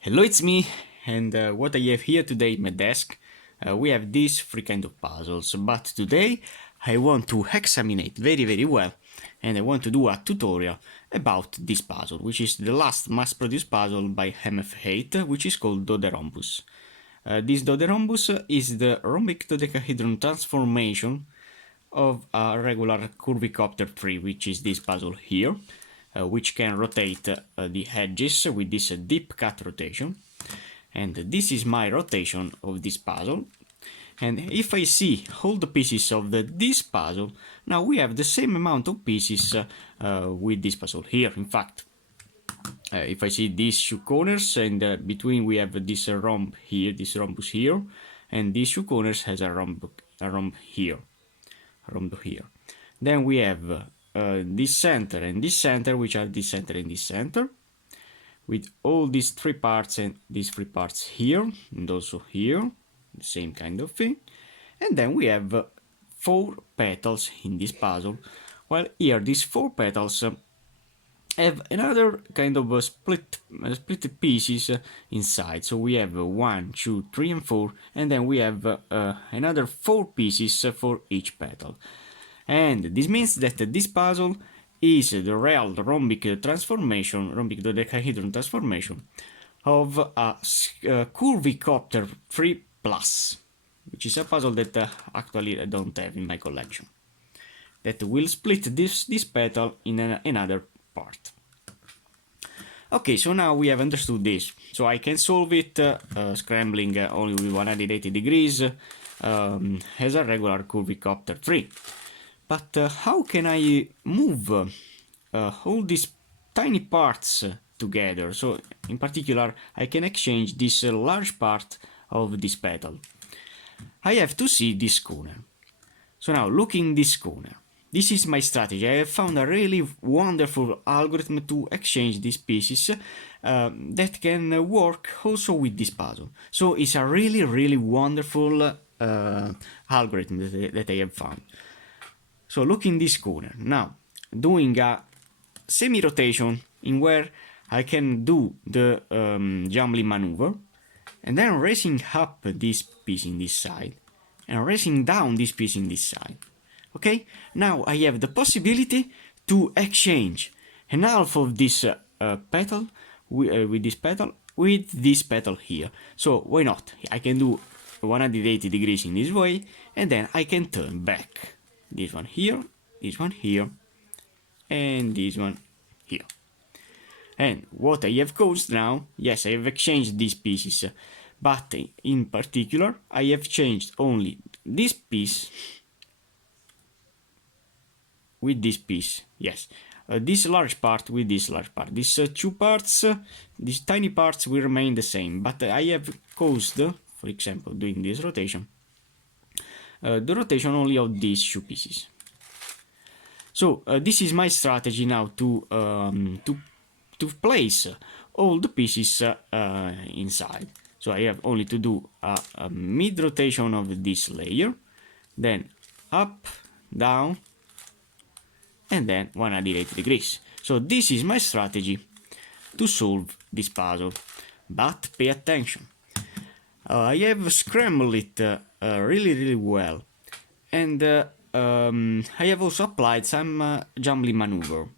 Hello, it's me, and what I have here today at my desk, we have these three kind of puzzles, but today I want to examine it very well, and I want to do a tutorial about this puzzle, which is the last mass-produced puzzle by MF8, which is called DodeRhombus. This DodeRhombus is the rhombic dodecahedron transformation of a regular curvicopter tree, which is this puzzle here, which can rotate the edges with this deep cut rotation. And this is my rotation of this puzzle. And if I see all the pieces of this puzzle, now we have the same amount of pieces with this puzzle here. In fact, if I see these two corners, and between we have this rhomb here, this rhombus here, and these two corners has a rhomb here. Then we have this center and this center, which are this center and this center, with all these three parts and these three parts here, and also here, the same kind of thing. And then we have 4 petals in this puzzle, while here these 4 petals have another kind of split pieces inside. So we have 1, 2, 3 and 4, and then we have another 4 pieces for each petal. And this means that this puzzle is the real rhombic dodecahedron transformation of a curvicopter 3 plus, which is a puzzle that actually I don't have in my collection, that will split this petal in another part. Okay, so now we have understood this, so I can solve it scrambling only with 180 degrees as a regular curvicopter tree. But how can I move all these tiny parts together? So in particular, I can exchange this large part of this petal. I have to see this corner. So now, looking this corner, this is my strategy. I have found a really wonderful algorithm to exchange these pieces that can work also with this puzzle. So it's a really wonderful algorithm that I have found. So looking this corner, now doing a semi-rotation in where I can do the jumbling maneuver, and then raising up this piece in this side, and raising down this piece in this side. Okay, now I have the possibility to exchange an half of this petal with this petal here. So why not? I can do 180 degrees in this way, and then I can turn back. This one here, and this one here. And what I have caused now, yes, I have exchanged these pieces, but in particular, I have changed only this piece with this piece, yes. This large part with this large part. These 2 parts, these tiny parts will remain the same, but I have caused, for example, doing this rotation, the rotation only of these 2 pieces. So this is my strategy now to place all the pieces inside. So I have only to do a mid rotation of this layer, then up, down, and then 180 degrees. So this is my strategy to solve this puzzle. But pay attention. I have scrambled it really well, and I have also applied some jumbling maneuver.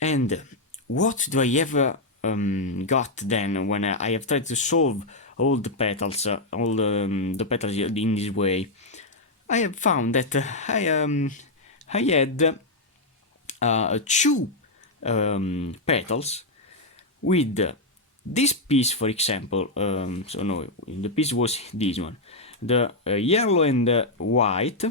And what do I have got then when I have tried to solve all the petals, all the petals in this way? I have found that I had 2 petals with this piece, for example. So no, the piece was this one, the yellow and white,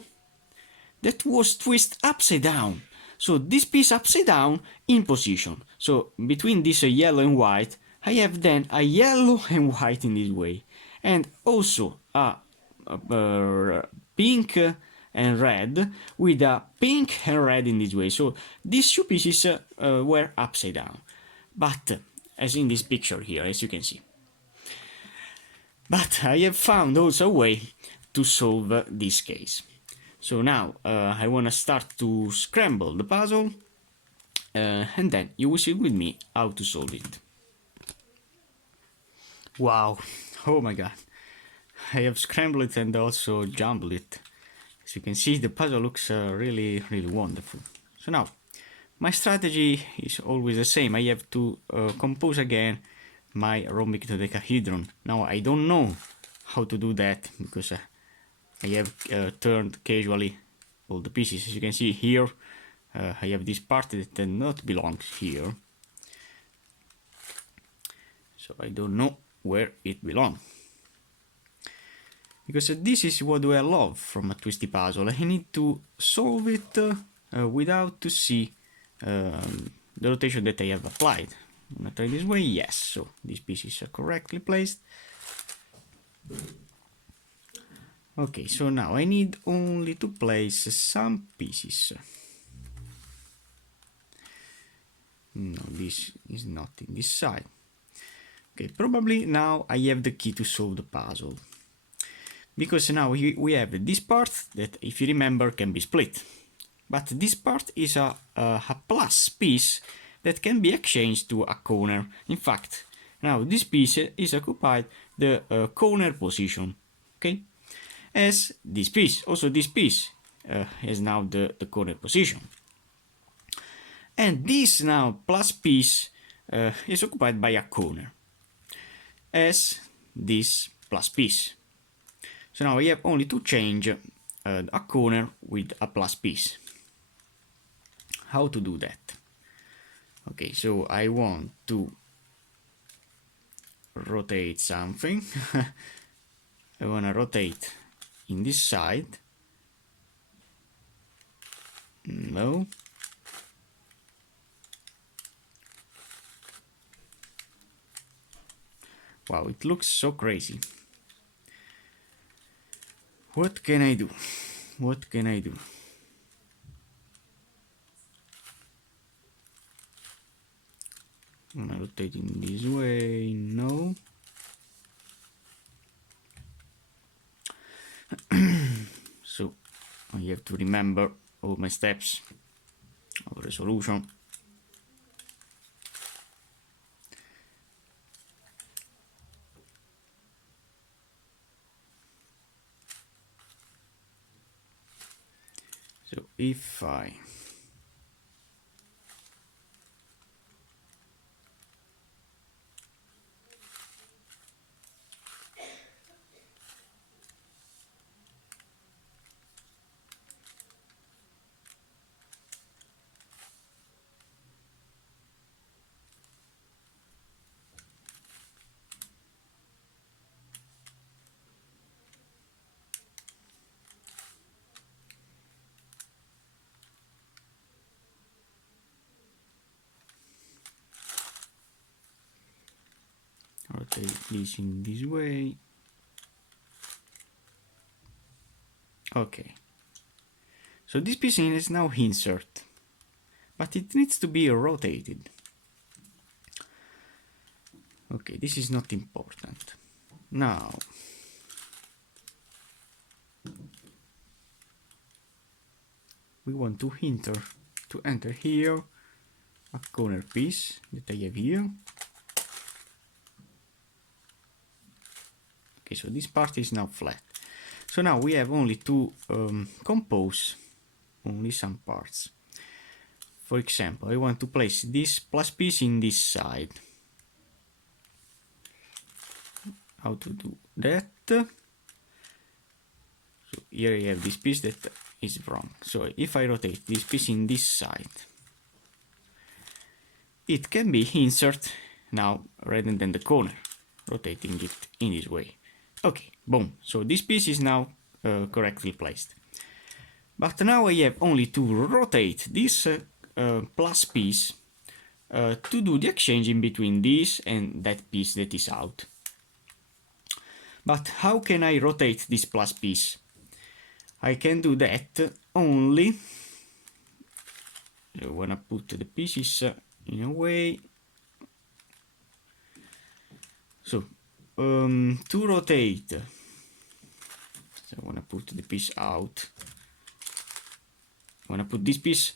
that was twisted upside down. So this piece upside down in position. So between this yellow and white, I have then a yellow and white in this way, and also a pink and red with a pink and red in this way. So these 2 pieces were upside down, but as in this picture here, as you can see. But I have found also a way to solve this case. So now I want to start to scramble the puzzle, and then you will see with me how to solve it. Wow, oh my god. I have scrambled it and also jumbled it. As you can see, the puzzle looks really wonderful. So now, my strategy is always the same. I have to compose again my rhombic dodecahedron. Now I don't know how to do that because I have turned casually all the pieces. As you can see here, I have this part that does not belong here. So I don't know where it belongs. Because this is what I love from a twisty puzzle. I need to solve it without to see the rotation that I have applied. I'm gonna try this way. Yes, so these pieces are correctly placed. Okay, so now I need only to place some pieces. No, this is not in this side. Okay, probably now I have the key to solve the puzzle. Because now we have this part that, if you remember, can be split. But this part is a plus piece that can be exchanged to a corner. In fact, now this piece is occupied the corner position, okay? As this piece, also this piece has now the corner position. And this now plus piece is occupied by a corner, as this plus piece. So now we have only to change a corner with a plus piece. How to do that? Okay, so I want to rotate something. I want to rotate in this side. No. Wow, it looks so crazy. What can I do? What can I do? I'm gonna rotate in this way. No. So I have to remember all my steps of resolution. So if I rotate this in this way. Okay. So this piece is now insert, but it needs to be rotated. Okay, this is not important. Now, we want to enter here a corner piece that I have here. Okay, so this part is now flat. So now we have only to compose only some parts. For example, I want to place this plus piece in this side. How to do that? So here I have this piece that is wrong. So if I rotate this piece in this side, it can be insert now rather than the corner, rotating it in this way. Okay, boom. So this piece is now correctly placed. But now I have only to rotate this plus piece to do the exchange in between this and that piece that is out. But how can I rotate this plus piece? I can do that only when I put the pieces in a way. So to rotate, so when I put the piece out, when I put this piece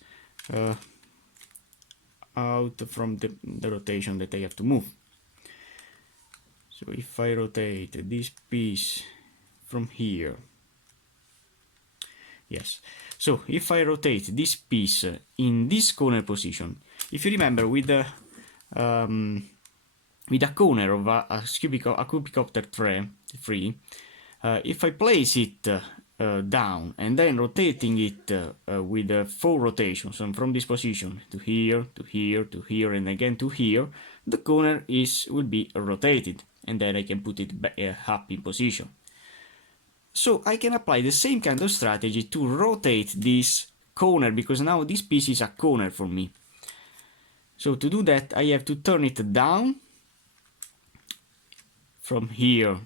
out from the rotation that I have to move. So if I rotate this piece from here, yes, so if I rotate this piece in this corner position, if you remember with a corner of a cubicopter tree, if I place it down and then rotating it with 4 rotations, and from this position to here, to here, to here, and again to here, the corner will be rotated, and then I can put it up in position. So I can apply the same kind of strategy to rotate this corner, because now this piece is a corner for me. So to do that, I have to turn it down from here,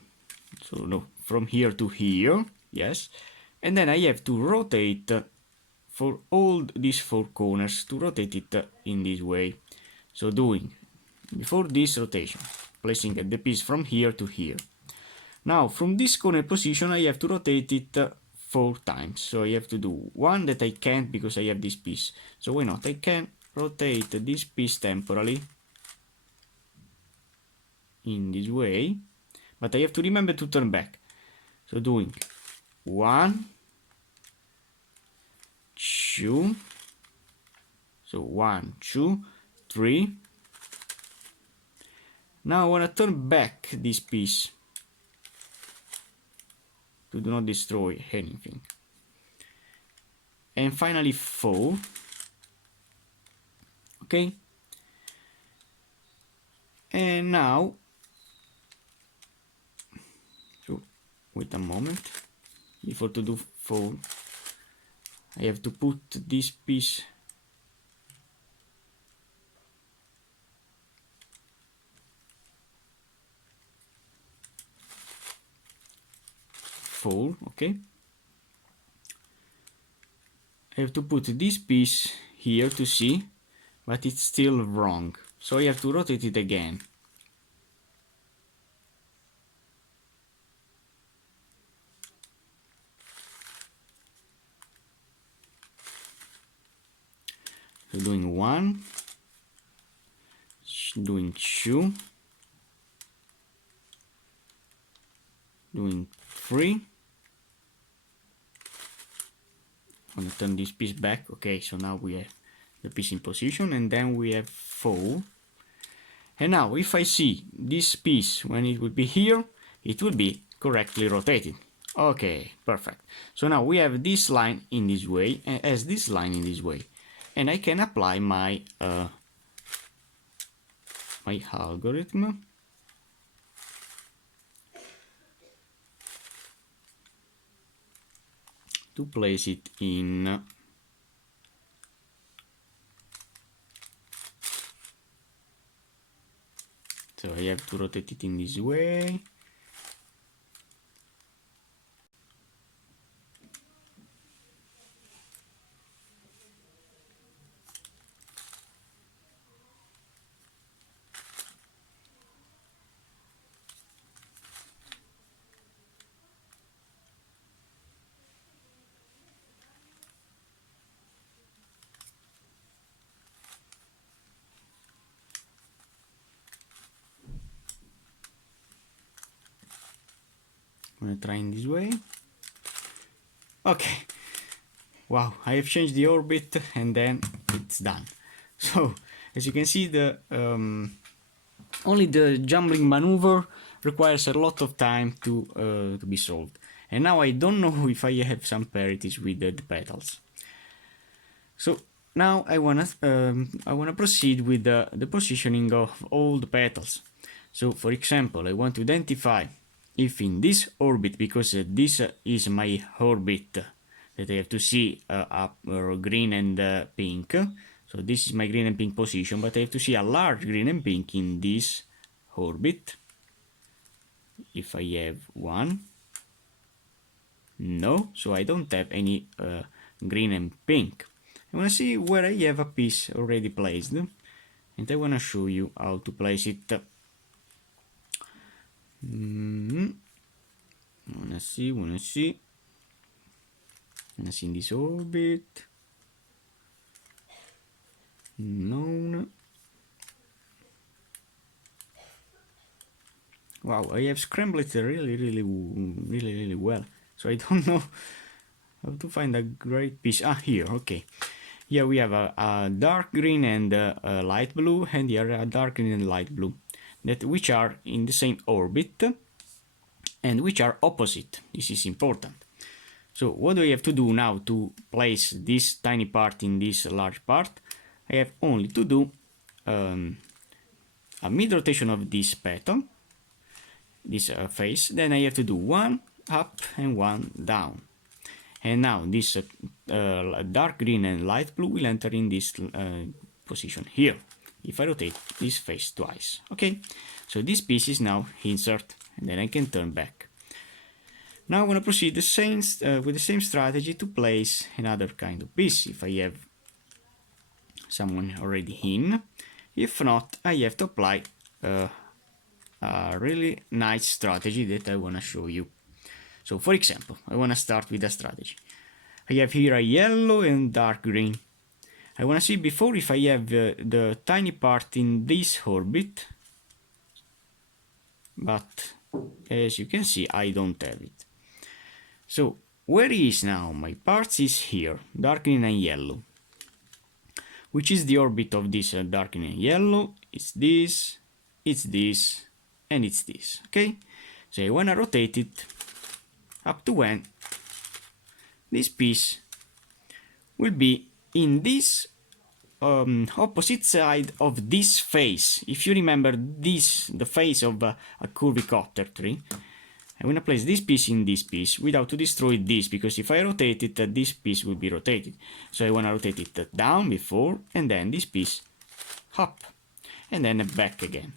from here to here, yes, and then I have to rotate for all these 4 corners, to rotate it in this way. So doing, before this rotation, placing the piece from here to here. Now from this corner position I have to rotate it 4 times, so I have to do one that I can't because I have this piece, so why not, I can rotate this piece temporarily in this way, but I have to remember to turn back. So doing 1, 2, so 1, 2, 3. Now I want to turn back this piece to do not destroy anything. And finally 4. Okay. And now, so wait a moment, before to do 4, I have to put this piece okay. I have to put this piece here to see, but it's still wrong, so I have to rotate it again. So doing 1, doing 2, doing 3. I'm gonna turn this piece back. Okay, so now we have the piece in position, and then we have 4. And now if I see this piece when it would be here, it will be correctly rotated. Okay, perfect. So now we have this line in this way, and as this line in this way, and I can apply my my algorithm. To place it in so I have to rotate it in this way. I'm gonna try in this way. Okay, wow, I have changed the orbit and then it's done. So as you can see, the only the jumbling maneuver requires a lot of time to be solved, and now I don't know if I have some parities with the petals. So now I wanna proceed with the positioning of all the petals. So for example, I want to identify if in this orbit, because this is my orbit that I have to see up green and pink. So this is my green and pink position, but I have to see a large green and pink in this orbit. If I have one, no, so I don't have any green and pink. I want to see where I have a piece already placed, and I want to show you how to place it. Wanna see in this orbit. No. Wow, I have scrambled it really well. So I don't know how to find a great piece. Ah, here, okay. Here we have a dark green and a light blue, and here a dark green and light blue, that which are in the same orbit and which are opposite. This is important. So what do I have to do now to place this tiny part in this large part? I have only to do a mid rotation of this petal, this face, then I have to do one up and one down. And now this dark green and light blue will enter in this position here, if I rotate this face twice. Okay, so this piece is now insert, and then I can turn back. Now I'm going to proceed with the same strategy to place another kind of piece, if I have someone already in. If not, I have to apply a really nice strategy that I want to show you. So for example, I want to start with a strategy. I have here a yellow and dark green. I want to see before if I have the tiny part in this orbit, but as you can see I don't have it. So where is now my parts is here, dark green and yellow. Which is the orbit of this dark green and yellow? It's this, and it's this, okay? So I want to rotate it up to when this piece will be in this opposite side of this face. If you remember this, the face of a curvicopter tree, I want to place this piece in this piece without to destroy this, because if I rotate it, this piece will be rotated. So I want to rotate it down before, and then this piece up, and then back again.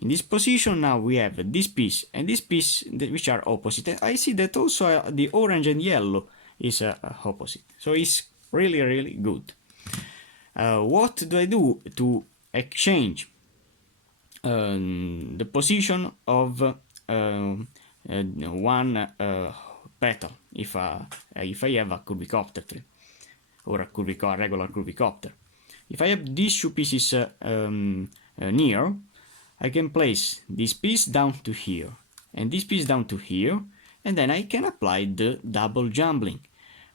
In this position now we have this piece and this piece which are opposite. I see that also the orange and yellow is opposite. So it's really good. What do I do to exchange the position of one petal if I have a curvicopter tree or a regular curvicopter? If I have these two pieces near, I can place this piece down to here and this piece down to here, and then I can apply the double jumbling.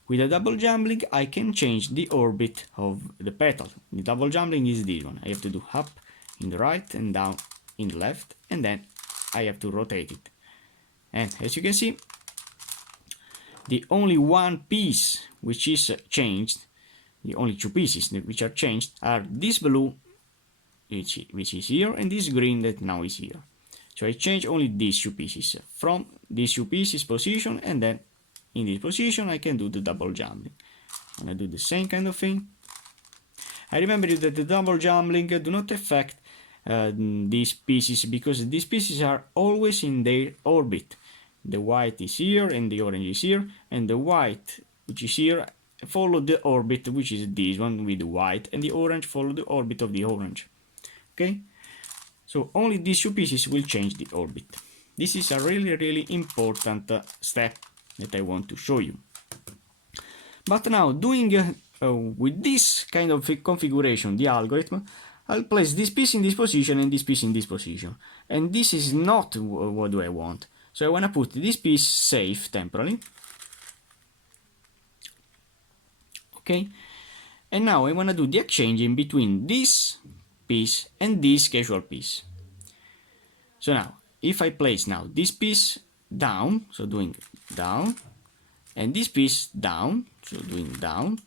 With the double jumbling I can change the orbit of the petal. The double jumbling is this one. I have to do up in the right and down in the left, and then I have to rotate it. And as you can see, the only one piece which is changed, the only two pieces which are changed are this blue which is here and this green that now is here. So I change only these two pieces from these two pieces position, and then in this position I can do the double jumbling. I'm gonna do the same kind of thing. I remember that the double jumbling do not affect these pieces, because these pieces are always in their orbit. The white is here and the orange is here, and the white which is here follow the orbit which is this one with the white, and the orange follow the orbit of the orange. Okay, so only these two pieces will change the orbit. This is a really important step that I want to show you. But now, doing with this kind of configuration, the algorithm, I'll place this piece in this position and this piece in this position. And this is not what do I want. So I want to put this piece safe temporarily. Okay, and now I want to do the exchanging between this piece and this casual piece. So now, if I place now this piece down, so doing down, and this piece down, so doing down,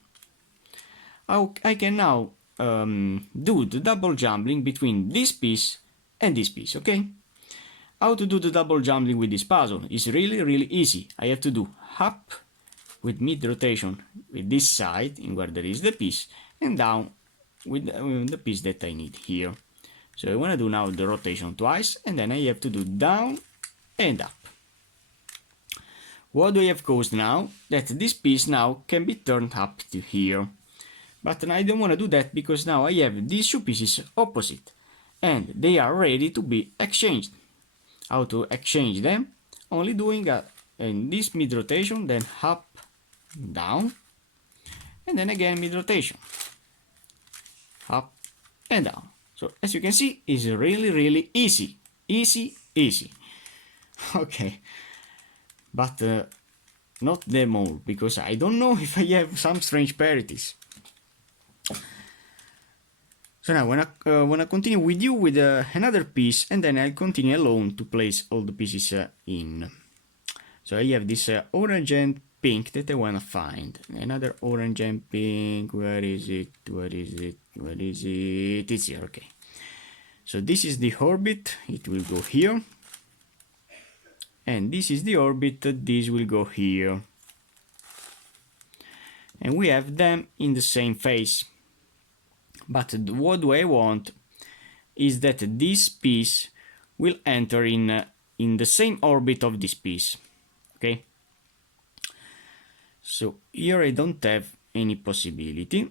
I can now do the double jumbling between this piece and this piece, okay? How to do the double jumbling with this puzzle is really easy. I have to do up with mid rotation with this side in where there is the piece, and down with the piece that I need here. So I want to do now the rotation twice, and then I have to do down and up. What do I have caused now? That this piece now can be turned up to here. But I don't want to do that, because now I have these two pieces opposite and they are ready to be exchanged. How to exchange them? Only doing in this mid rotation, then up, down, and then again mid rotation, up and down. So as you can see, it's really easy. Okay, but not them all, because I don't know if I have some strange parities. So now I wanna continue with you with another piece, and then I'll continue alone to place all the pieces in. So I have this orange and pink that I wanna find. Another orange and pink. Where is it? Where is it? Where is it? It's here. Okay. So this is the orbit. It will go here. And this is the orbit. This will go here. And we have them in the same phase. But what do I want is that this piece will enter in the same orbit of this piece. Okay. So here I don't have any possibility,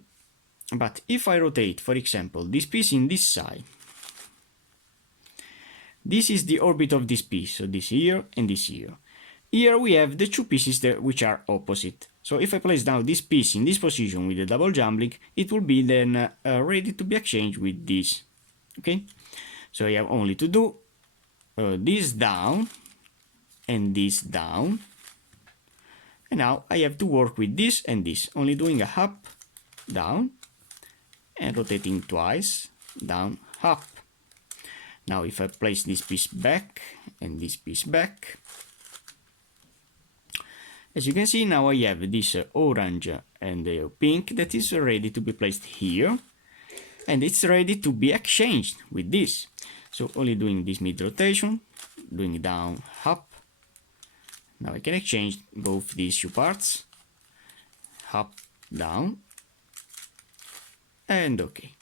but if I rotate, for example, this piece in this side, this is the orbit of this piece, so this here and this here. Here we have the two pieces which are opposite. So if I place down this piece in this position with the double jumbling, it will be then ready to be exchanged with this. Okay, so I have only to do this down and this down. And now I have to work with this and this, only doing a up, down, and rotating twice, down, up. Now if I place this piece back and this piece back, as you can see, now I have this orange and pink that is ready to be placed here, and it's ready to be exchanged with this. So only doing this mid rotation, doing down, up. Now I can exchange both these two parts, up, down, and okay.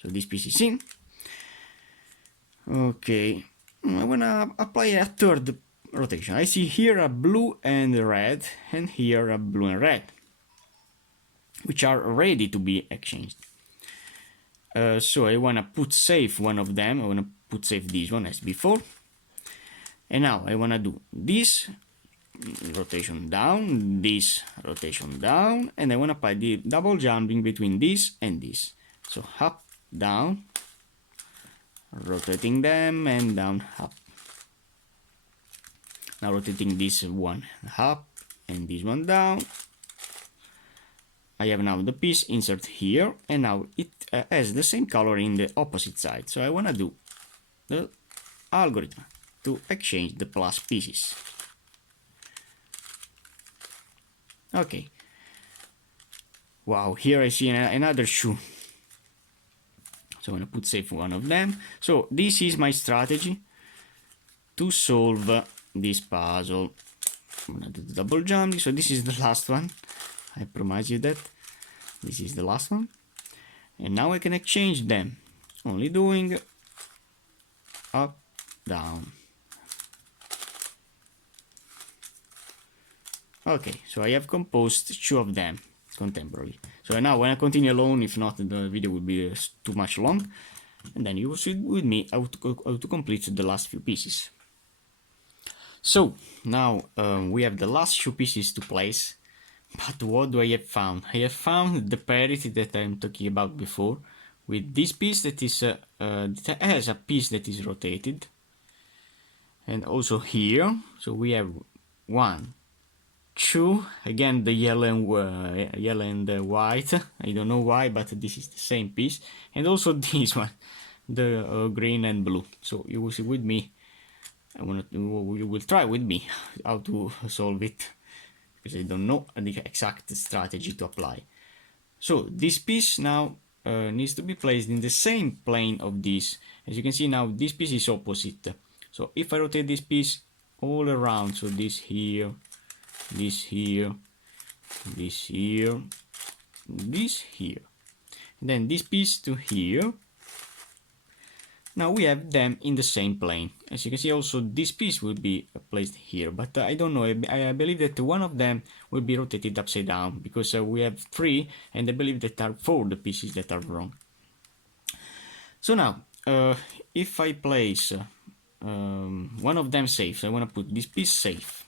So this piece is in. Okay, I wanna apply a third rotation. I see here a blue and red, and here a blue and red, which are ready to be exchanged. So I wanna put safe one of them. I wanna put safe this one as before. And now I wanna do this rotation down, this rotation down, and I want to apply the double jumping between this and this. So up, down, rotating them, and down, up. Now rotating this one up and this one down. I have now the piece insert here, and now it has the same color in the opposite side. So I want to do the algorithm to exchange the plus pieces. Okay. Wow, here I see another shoe. So I'm going to put safe one of them. So this is my strategy to solve this puzzle. I'm going to do the double jumping. So this is the last one. I promise you that. This is the last one. And now I can exchange them. Only doing up, down. Okay, so I have composed two of them contemporarily. So now when I continue alone, if not, the video will be too much long. And then you will see with me how to complete the last few pieces. So now we have the last two pieces to place. But what do I have found? I have found the parity that I'm talking about before, with this piece that is that has a piece that is rotated, and also here. So we have 1, 2, again the yellow and white. I don't know why, but this is the same piece, and also this one, the green and blue. So you will see with me. You will try with me how to solve it, because I don't know the exact strategy to apply. So this piece now needs to be placed in the same plane of this. As you can see now, this piece is opposite. So if I rotate this piece all around, so this here, this here, this here, this here, and then this piece to here, now we have them in the same plane. As you can see, also this piece will be placed here, but I don't know, I believe that one of them will be rotated upside down, because we have 3, and I believe that are 4 the pieces that are wrong. So now, if I place one of them safe, so I want to put this piece safe,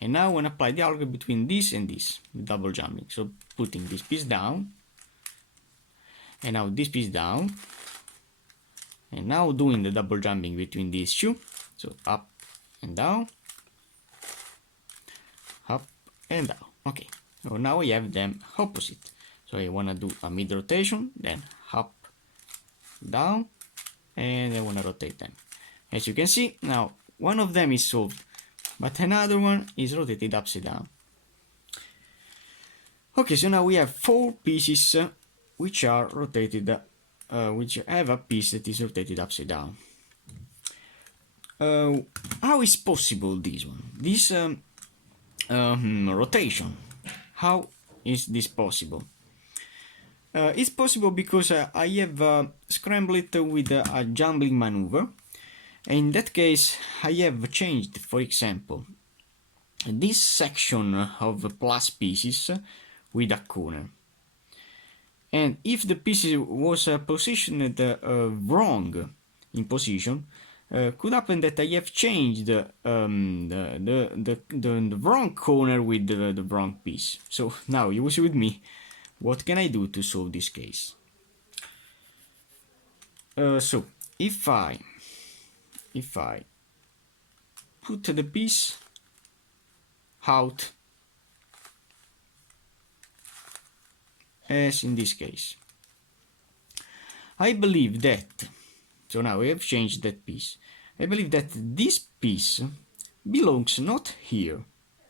and now I want to apply the algorithm between this and this, double jumping. So putting this piece down, and now this piece down, and now doing the double jumping between these two, so up and down, and down. Okay, so now I have them opposite. So I want to do a mid rotation, then up, down, and I want to rotate them. As you can see, now one of them is solved, but another one is rotated upside down. Okay, so now we have 4 pieces which are rotated, which have a piece that is rotated upside down. How is possible this one? This rotation. How is this possible? It's possible because I have scrambled it with a jumbling maneuver. In that case, I have changed, for example, this section of plus pieces with a corner. And if the piece was positioned wrong in position, could happen that I have changed the wrong corner with the wrong piece. So now you will see with me what can I do to solve this case. So if I put the piece out, as in this case, I believe that, so now I have changed that piece, I believe that this piece belongs not here,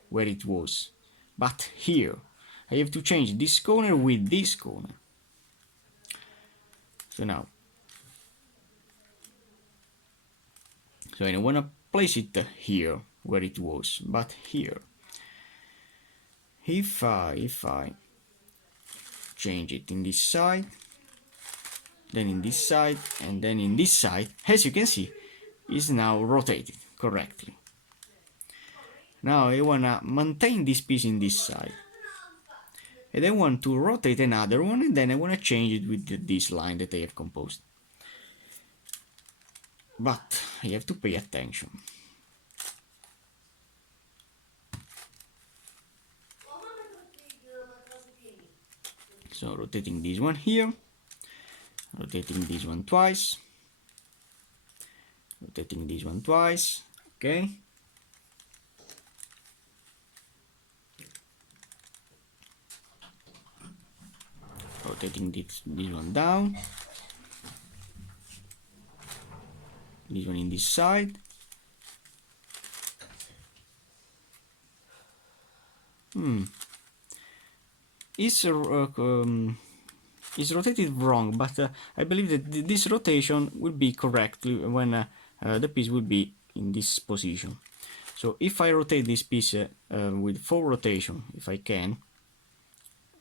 where it was, but here. I have to change this corner with this corner. So now, so I don't want to place it here, where it was, but here. If I change it in this side, then in this side, and then in this side, as you can see, is now rotated correctly. Now I wanna maintain this piece in this side, and I want to rotate another one, and then I wanna change it with this line that I have composed. But I have to pay attention. So rotating this one here, rotating this one twice, rotating this one twice, okay. Rotating this one down, this one in this side. It's rotated wrong, but I believe that this rotation will be correct when the piece will be in this position. So if I rotate this piece with 4 rotation, if I can,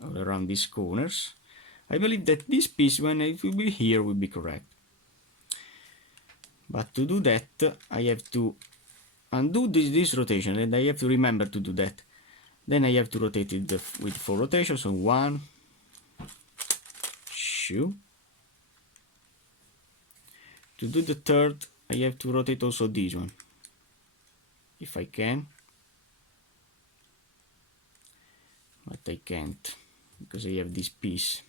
all around these corners, I believe that this piece, when it will be here, will be correct. But to do that, I have to undo this rotation, and I have to remember to do that. Then I have to rotate it with 4 rotations, so 1, 2. To do the third, I have to rotate also this one, if I can. But I can't, because I have this piece.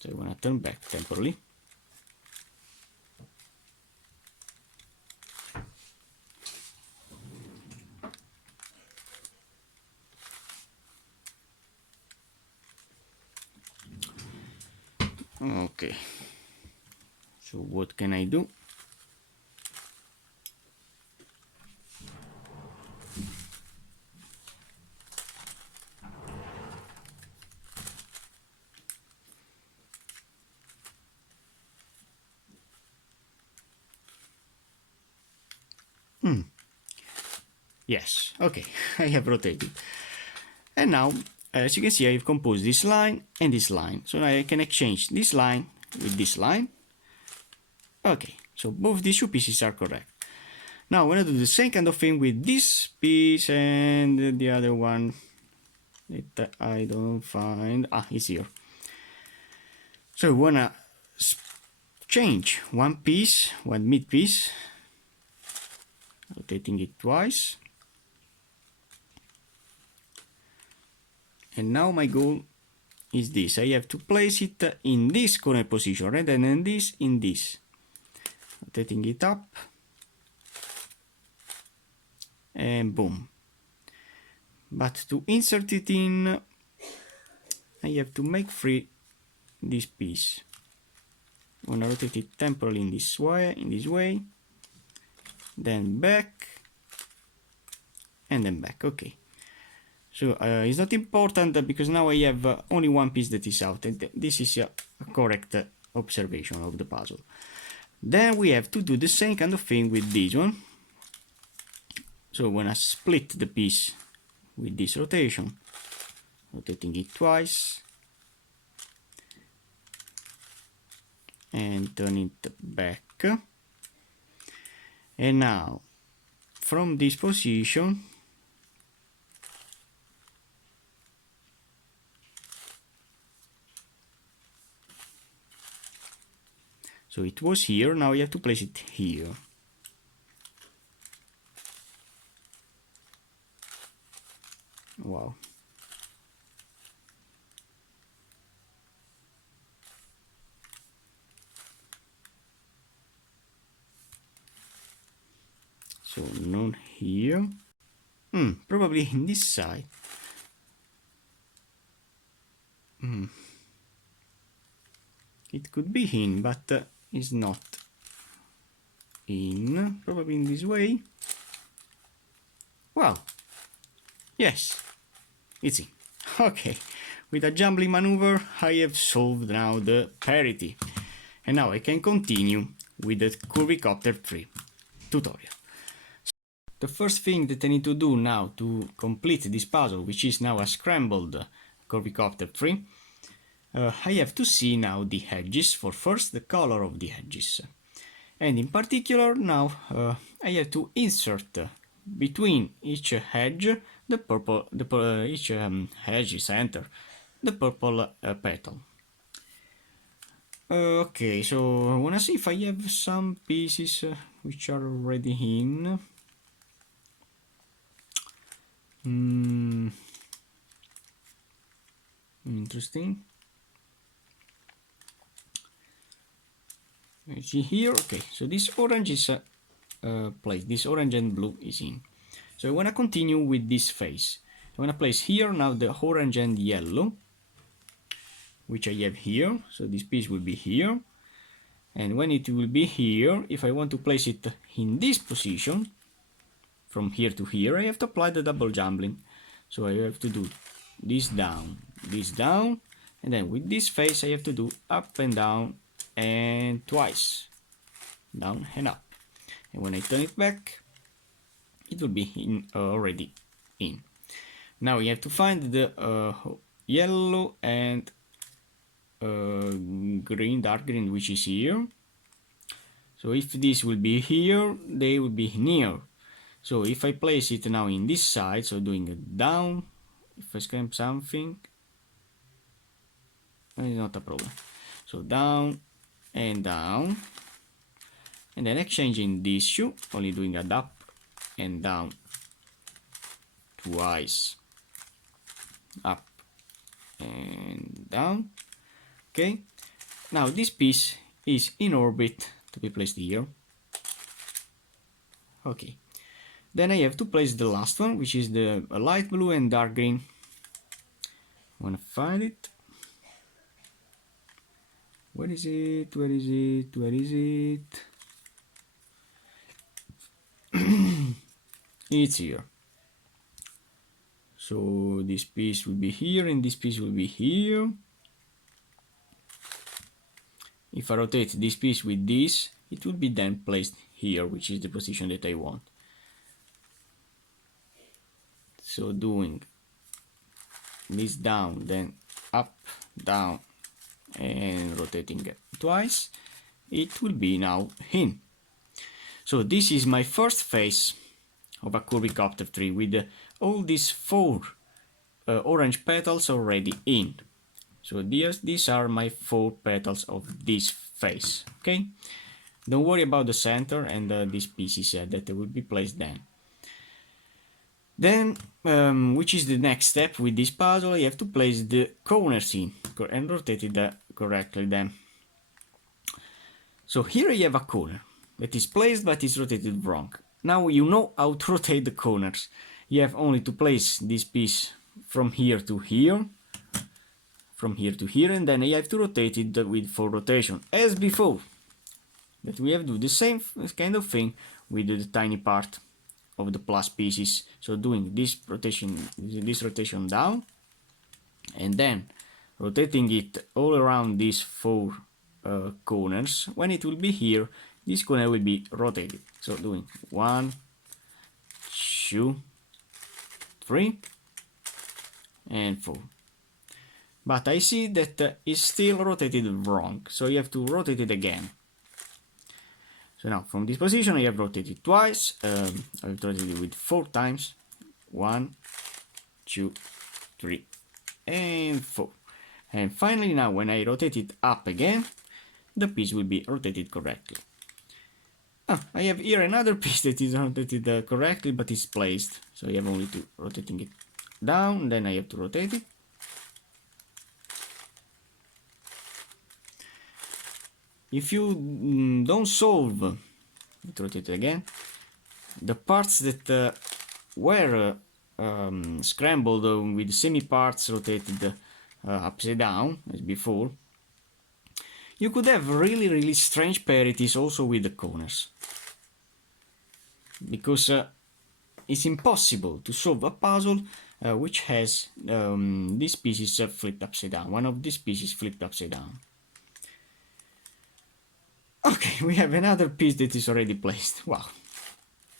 So I want to turn back temporarily. Okay, so what can I do? Yes, okay, I have rotated. And now, as you can see, I have composed this line and this line. So now I can exchange this line with this line. Okay, so both these 2 pieces are correct. Now I'm gonna do the same kind of thing with this piece and the other one that I don't find. It's here. So we wanna change one piece, one mid piece, rotating it twice. And now my goal is this. I have to place it in this corner position rather than in this. Rotating it up. And boom. but to insert it in, I have to make free this piece. I'm gonna rotate it temporarily in this way, then back, and then back. Okay. So it's not important because now I have only one piece that is out, and this is a correct observation of the puzzle. Then we have to do the same kind of thing with this one. So when I split the piece with this rotation, rotating it twice, and turn it back. And now, from this position, so it was here, now you have to place it here. Wow. So not here. Probably in this side. It could be in, but it's not in. Probably in this way. Wow. Yes, it's in. Okay, with a jumbling maneuver, I have solved now the parity. And now I can continue with the Curvicopter 3 tutorial. The first thing that I need to do now to complete this puzzle, which is now a scrambled Curvicopter 3, I have to see now the edges, for first the color of the edges. And in particular now I have to insert between each edge the purple, each edge center, the purple petal. Okay, so I wanna see if I have some pieces which are already in. Interesting. You see here, okay, so this orange is placed, this orange and blue is in. So I want to continue with this face. I want to place here now the orange and yellow, which I have here. So this piece will be here. And when it will be here, if I want to place it in this position, from here to here, I have to apply the double jumbling. So I have to do this down, and then with this face I have to do up and down and twice, down and up. And when I turn it back, it will be in, already in. Now we have to find the yellow and green, dark green, which is here. So if this will be here, they will be near. So if I place it now in this side, so doing it down, if I scramble something, it's not a problem. So down and down, and then exchanging these two, only doing a up and down twice, up and down. Okay, now this piece is in orbit to be placed here. Okay, then I have to place the last one, which is the light blue and dark green. I want to find it. Where is it? Where is it? Where is it? It's here. So this piece will be here and this piece will be here. If I rotate this piece with this, it will be then placed here, which is the position that I want. So doing this down, then up, down, and rotating it twice, it will be now in. So this is my first phase of a Curvicopter 3 with all these 4 orange petals already in. So these are my 4 petals of this phase. Okay, don't worry about the center and these pieces that will be placed then. Then, which is the next step with this puzzle, you have to place the corners in and rotate it correctly then. So here you have a corner that is placed but is rotated wrong. Now you know how to rotate the corners. you have only to place this piece from here to here, from here to here, and then you have to rotate it with 4 rotation, as before. That we have to do the same kind of thing with the tiny part of the plus pieces. So doing this rotation down, and then rotating it all around these 4 corners. When it will be here, this corner will be rotated. So doing 1, 2, 3, and 4. But I see that it's still rotated wrong, so you have to rotate it again. So now from this position I have rotated twice, I've rotated it with 4 times, 1, 2, 3, and 4. And finally now when I rotate it up again, the piece will be rotated correctly. I have here another piece that is rotated correctly, but is placed, so you have only to rotating it down, then I have to rotate it. If you don't solve, let's rotate it again, the parts that were scrambled with semi-parts rotated upside down, as before, you could have really strange parities also with the corners. Because it's impossible to solve a puzzle which has these pieces flipped upside down, one of these pieces flipped upside down. Okay, we have another piece that is already placed. Wow,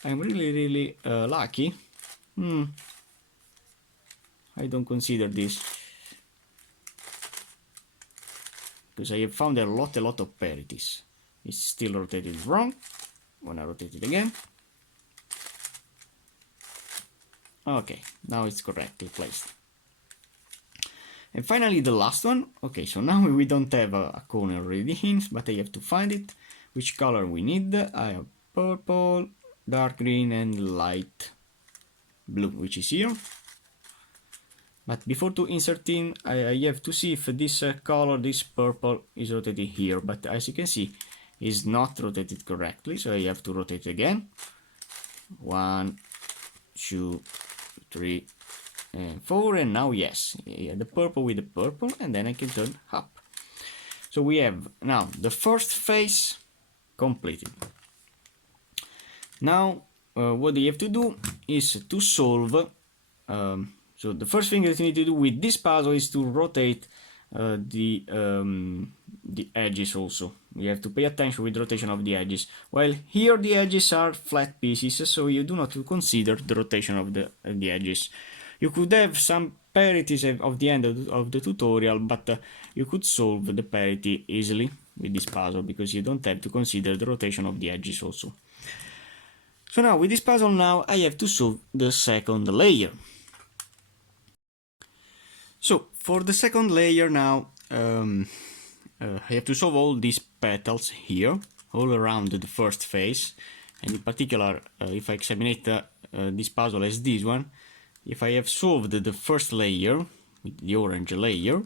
I'm really lucky. I don't consider this, because I have found a lot of parities. It's still rotated wrong. When I rotate it again. Okay, now it's correctly placed. And finally the last one. Okay, so now we don't have a corner already in, but I have to find it. Which color we need? I have purple, dark green, and light blue, which is here. But before to insert in, I have to see if this color, this purple, is rotated here. But as you can see, it's not rotated correctly, so I have to rotate again. 1, 2, 3, and 4, and now yes, the purple with the purple, and then I can turn up. So we have now the first phase completed. Now what you have to do is to solve. So the first thing that you need to do with this puzzle is to rotate the edges also. You have to pay attention with rotation of the edges. While here the edges are flat pieces, so you do not consider the rotation of the edges. You could have some parities of the end of the tutorial, but you could solve the parity easily with this puzzle, because you don't have to consider the rotation of the edges also. So now with this puzzle now I have to solve the second layer. So for the second layer now I have to solve all these petals here, all around the first phase, and in particular if I examine this puzzle as this one, if I have solved the first layer, with the orange layer,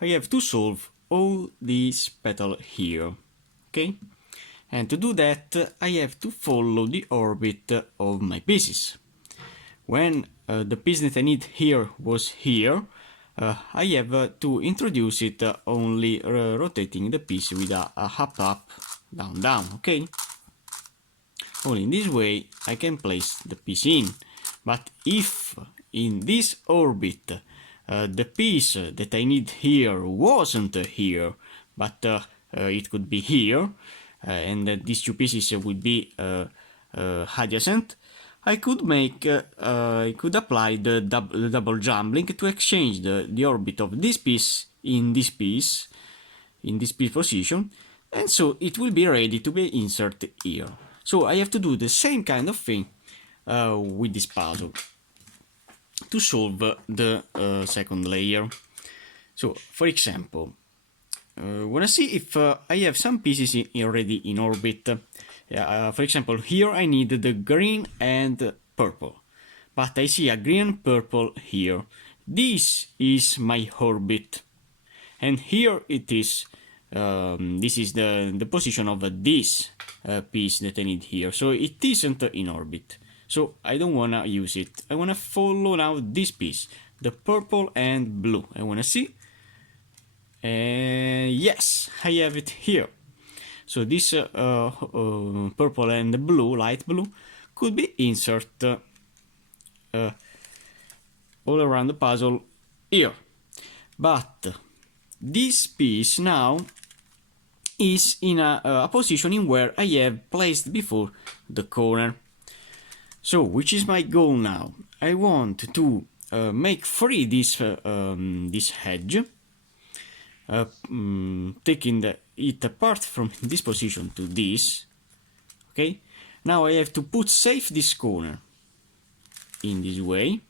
I have to solve all these petals here, okay? And to do that I have to follow the orbit of my pieces. When the piece that I need here was here, I have to introduce it only rotating the piece with a up, down, down, okay? Only in this way I can place the piece in. But if in this orbit the piece that I need here wasn't here, but it could be here, and these two pieces would be adjacent, I could apply the double jumbling to exchange the orbit of this piece in this piece position, and so it will be ready to be inserted here. So I have to do the same kind of thing with this puzzle to solve the second layer. So for example, wanna see if I have some pieces already in orbit. For example, here I need the green and purple, but I see a green and purple here. This is my orbit, and here it is. This is the position of this piece that I need here, so it isn't in orbit. so I don't wanna use it. I wanna follow now this piece, the purple and blue. I wanna see, and yes, I have it here. So this purple and blue, light blue, could be inserted all around the puzzle here. But this piece now is in a position in where I have placed before the corner. So, which is my goal now? I want to make free this edge, taking it apart from this position to this. Okay. Now I have to put safe this corner in this way.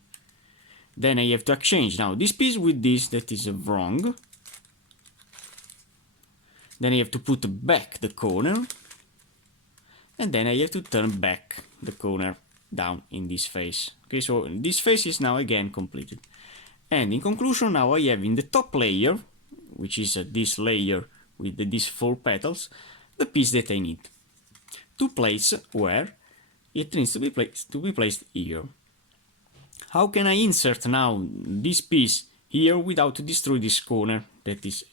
Then I have to exchange now this piece with this that is wrong. Then I have to put back the corner. And then I have to turn back the corner down in this face. Okay, so this face is now again completed. And in conclusion, now I have in the top layer, which is this layer with these 4 petals, the piece that I need to place where it needs to be placed here. How can I insert now this piece here without to destroy this corner that is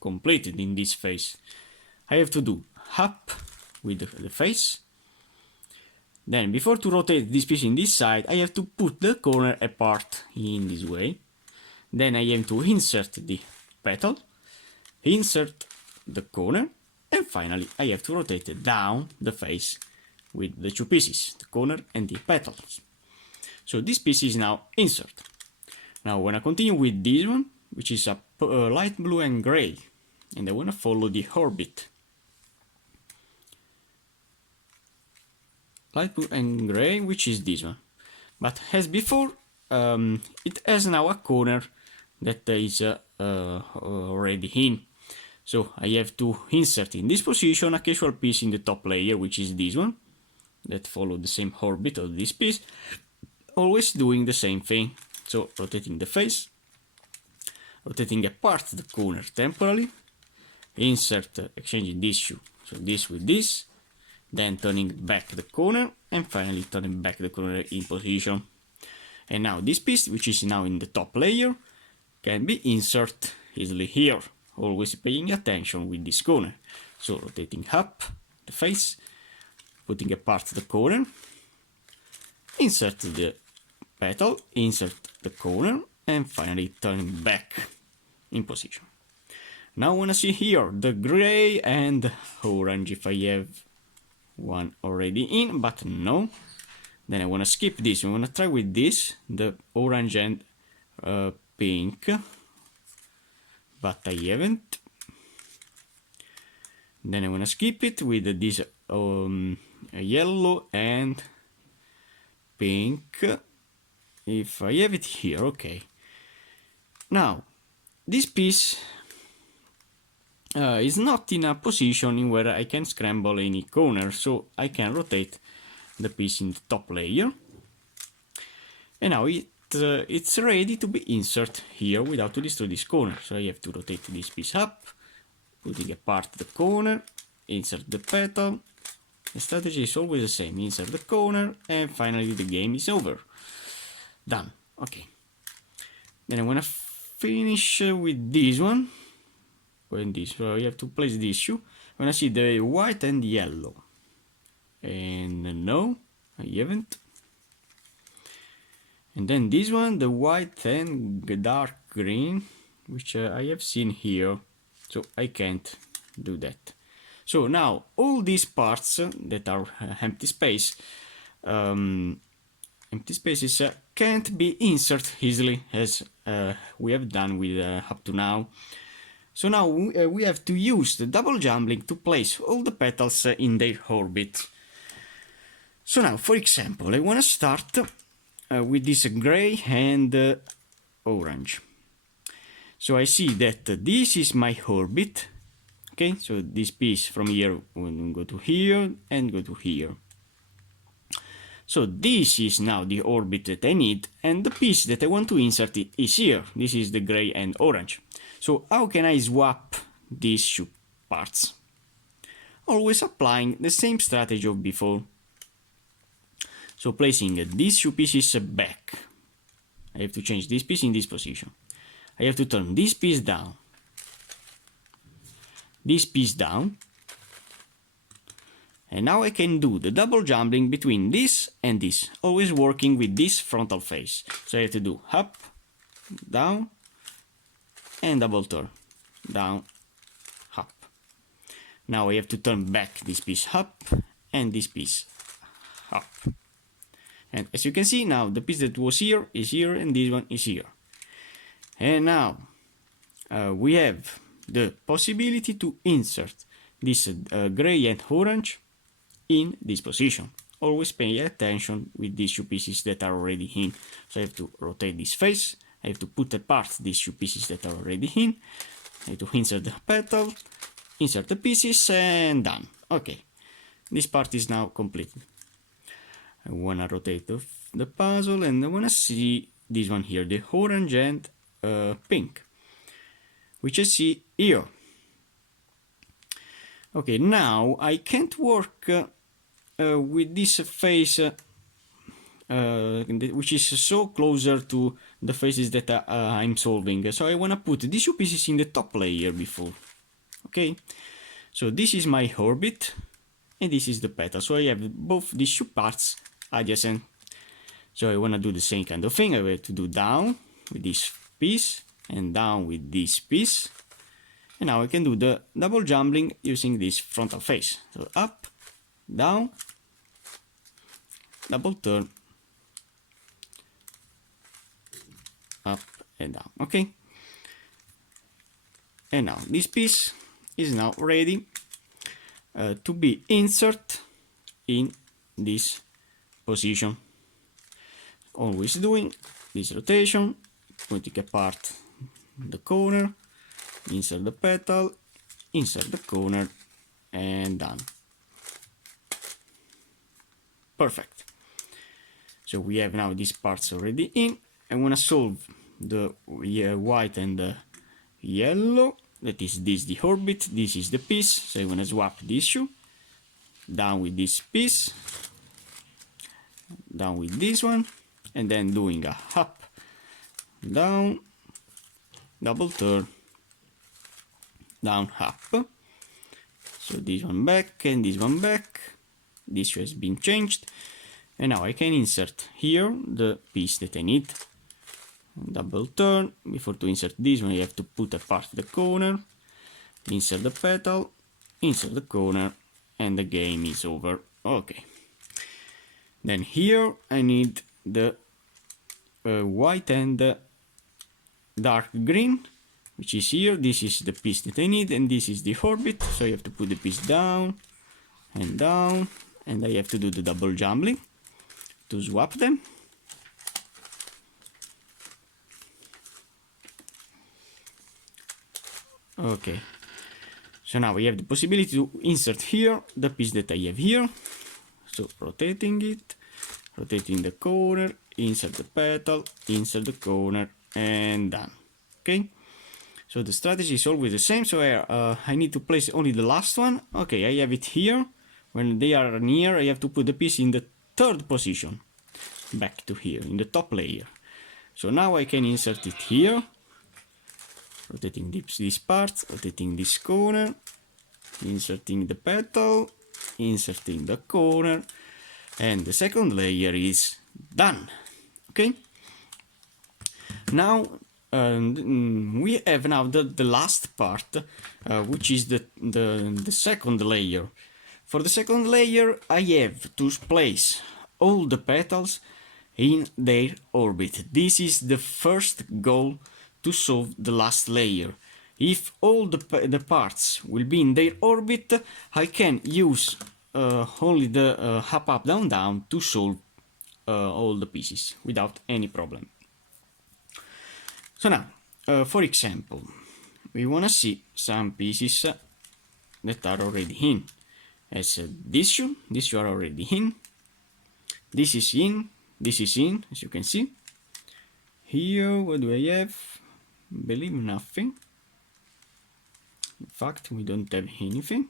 completed in this face? I have to do up with the face. Then before to rotate this piece in this side, I have to put the corner apart in this way. Then I have to insert the petal, insert the corner, and finally I have to rotate down the face with the 2 pieces, the corner and the petals. So this piece is now inserted. Now I want to continue with this one, which is a light blue and gray, and I want to follow the orbit. Light blue and gray, which is this one. But as before, it has now a corner that is already in. So I have to insert in this position a casual piece in the top layer, which is this one, that follows the same orbit of this piece, always doing the same thing. So rotating the face, rotating apart the corner temporarily, insert, exchanging this 2, so this with this, then turning back the corner, and finally turning back the corner in position. And now this piece, which is now in the top layer, can be inserted easily here, always paying attention with this corner. So rotating up the face, putting apart the corner, insert the petal, insert the corner, and finally turning back in position. Now I want to see here the gray and orange, if I have one already in, but no. Then I want to skip this. I want to try with this, the orange and pink, but I haven't. Then I want to skip it with this yellow and pink, if I have it here. Okay. Now this piece is not in a position in where I can scramble any corner, so I can rotate the piece in the top layer. And now it's ready to be inserted here without to destroy this corner. So I have to rotate this piece up, putting apart the corner, insert the petal. The strategy is always the same: insert the corner, and finally the game is over. Done. Okay. Then I want to finish with this one. And this, so I have to place this 2. I want to see the white and yellow. And no, I haven't. And then this one, the white and dark green, which I have seen here, so I can't do that. So now all these parts that are empty spaces can't be inserted easily as we have done with up to now. So now we have to use the double jumbling to place all the petals in their orbit. So now, for example, I want to start with this gray and orange. So I see that this is my orbit. Okay, so this piece from here will go to here and go to here. So this is now the orbit that I need, and the piece that I want to insert is here. This is the gray and orange. So how can I swap these 2 parts? Always applying the same strategy of before. So placing these two pieces back, I have to change this piece in this position. I have to turn this piece down, this piece down, and now I can do the double jumping between this and this, always working with this frontal face. So I have to do up, down, and double turn, down, up. Now I have to turn back this piece up and this piece up. And as you can see now, the piece that was here is here and this one is here. And now we have the possibility to insert this gray and orange in this position. Always pay attention with these two pieces that are already in. So I have to rotate this face, I have to put apart these two pieces that are already in, I have to insert the petal, insert the pieces, and done. Okay, this part is now completed. I wanna rotate the puzzle and I wanna see this one here, the orange and pink, which I see here. Okay, now I can't work with this face, which is so closer to the faces that I'm solving. So I wanna put these two pieces in the top layer before. Okay, so this is my orbit and this is the petal. So I have both these two parts adjacent. So I wanna do the same kind of thing. I have to do down with this piece and down with this piece. And now I can do the double jumping using this frontal face. So up, down, double turn, up and down. Okay. And now this piece is now ready to be inserted in this position. Always doing this rotation, putting apart the corner, insert the petal, insert the corner, and done. Perfect. So we have now these parts already in. I want to solve the white and the yellow. That is this the orbit, this is the piece. So I want to swap this two. Down with this piece, down with this one, and then doing a up, down, double turn, down, up. So this one back and this one back. This has been changed, and now I can insert here the piece that I need. Double turn. Before to insert this one, you have to put apart the corner, insert the petal, insert the corner, and the game is over. Okay. Then here I need the white and dark green, which is here. This is the piece that I need, and this is the orbit. So you have to put the piece down, and I have to do the double jumbling to swap them. Okay, so now we have the possibility to insert here the piece that I have here. So rotating it, rotating the corner, insert the petal, insert the corner, and done. Okay, so the strategy is always the same. So I need to place only the last one. Okay, I have it here. When they are near, I have to put the piece in the third position, back to here, in the top layer. So now I can insert it here, rotating this part, rotating this corner, inserting the petal, inserting the corner, and the second layer is done. Okay. Now we have now the last part, which is the second layer. For the second layer, I have to place all the petals in their orbit. This is the first goal to solve the last layer. If all the parts will be in their orbit, I can use only the up, up, down, down to solve all the pieces without any problem. So now, for example, we want to see some pieces that are already in. As these two are already in. This is in, this is in, as you can see. Here, what do I have? Believe nothing. In fact, we don't have anything.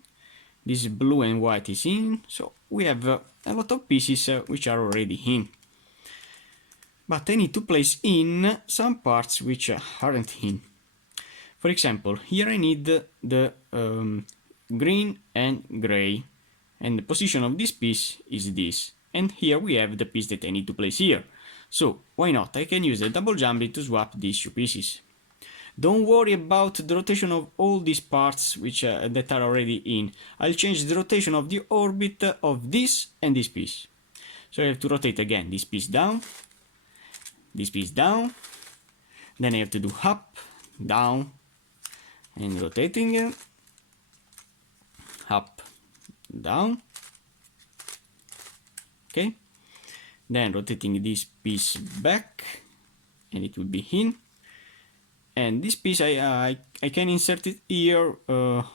This blue and white is in, so we have a lot of pieces which are already in. But I need to place in some parts which aren't in. For example, here I need the green and gray, and the position of this piece is this. And here we have the piece that I need to place here. So why not? I can use the double jumping to swap these two pieces. Don't worry about the rotation of all these parts which that are already in. I'll change the rotation of the orbit of this and this piece. So I have to rotate again this piece down, this piece down, then I have to do up, down, and rotating up, down, okay, then rotating this piece back, and it will be in, and this piece I can insert it here,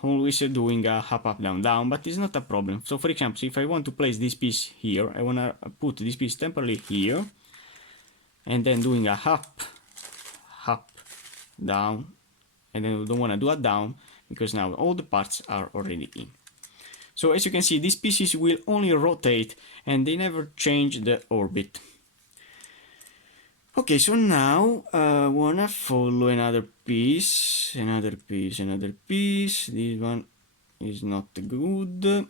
always doing a up, down, down, but it's not a problem. So for example, if I want to place this piece here, I want to put this piece temporarily here, and then doing a up, down, and then we don't want to do a down because now all the parts are already in. So as you can see, these pieces will only rotate and they never change the orbit. Okay, so now I wanna follow another piece. This one is not good.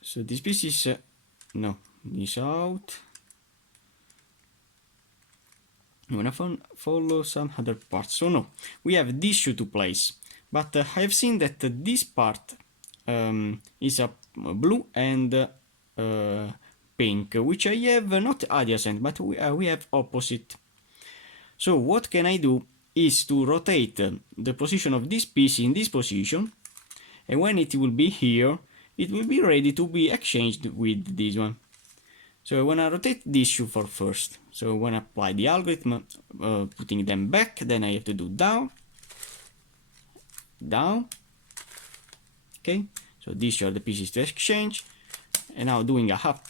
So this piece is no, this out. I wanna follow some other parts. So no, we have this shoe to place, but I have seen that this part is a blue and pink, which I have not adjacent, but we have opposite. So what can I do is to rotate the position of this piece in this position, and when it will be here, it will be ready to be exchanged with this one. So I want to rotate this shoe for first. So I want to apply the algorithm, putting them back, then I have to do down, down, okay, so these are the pieces to exchange, and now doing a up,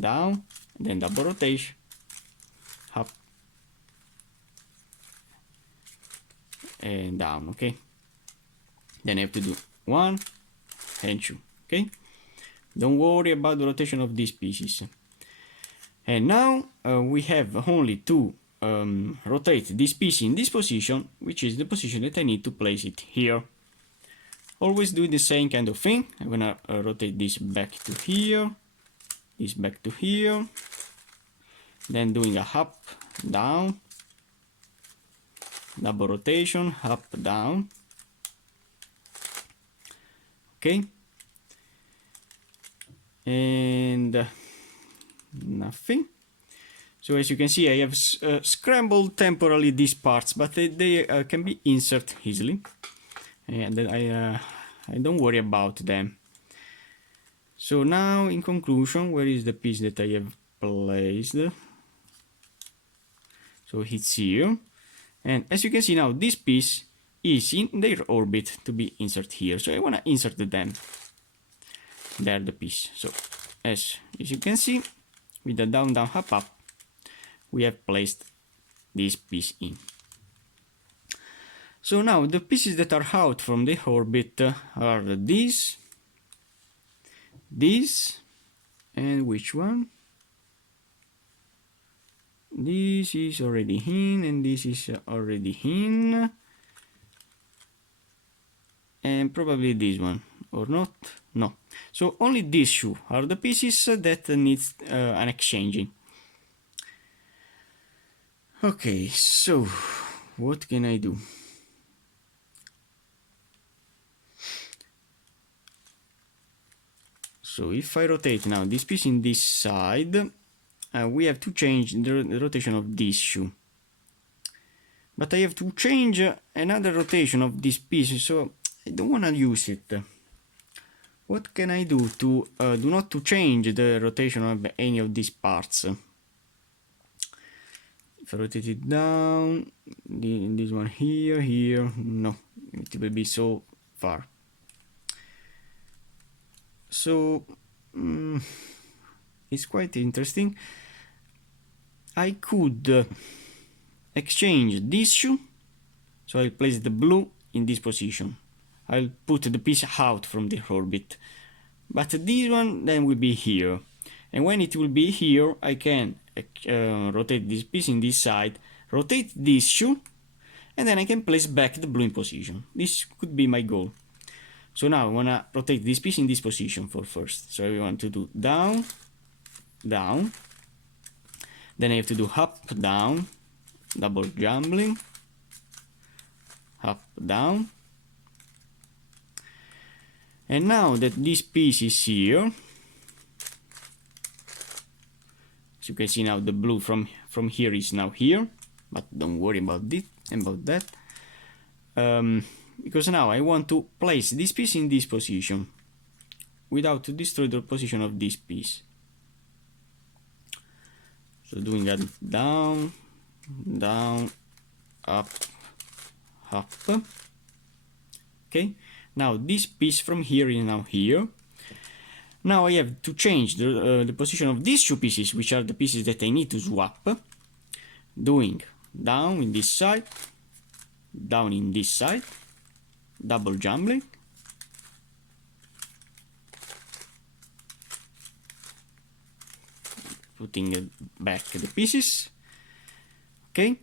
down, then double rotation, up, and down, okay, then I have to do 1 and 2, okay, don't worry about the rotation of these pieces. And now we have only to rotate this piece in this position, which is the position that I need to place it here. Always do the same kind of thing. I'm gonna rotate this back to here, this back to here, then doing a up, down, double rotation, up, down, okay, and nothing. So as you can see, I have scrambled temporarily these parts, but they can be inserted easily, and I don't worry about them. So now in conclusion, where is the piece that I have placed? So it's here, and as you can see now, this piece is in their orbit to be inserted here, so I want to insert them there, the piece. So as you can see, with the down, down, up, up, we have placed this piece in. So now the pieces that are out from the orbit are this, and which one? This is already in, and this is already in, and probably this one, or not? No. So only these two are the pieces that needs an exchanging. Okay, so what can I do? So if I rotate now this piece in this side, we have to change the rotation of this shoe. But I have to change another rotation of this piece, so I don't want to use it. What can I do to do not to change the rotation of any of these parts? If I rotate it down, this one here, no, it will be so far. So it's quite interesting. I could exchange this shoe, so I'll place the blue in this position. I'll put the piece out from the orbit. but this one then will be here, and when it will be here I can rotate this piece in this side, rotate these two, and then I can place back the blue in position. This could be my goal. So now I want to rotate this piece in this position for first. So I want to do down, down, then I have to do up, down, double jumbling, up, down. And now that this piece is here, as you can see now the blue from here is now here, but don't worry about that. Because now I want to place this piece in this position without to destroy the position of this piece. So doing that down, down, up, up. Okay, now this piece from here is now here. Now I have to change the position of these two pieces, which are the pieces that I need to swap. Doing down in this side, down in this side, double jumbling, putting back the pieces. Okay,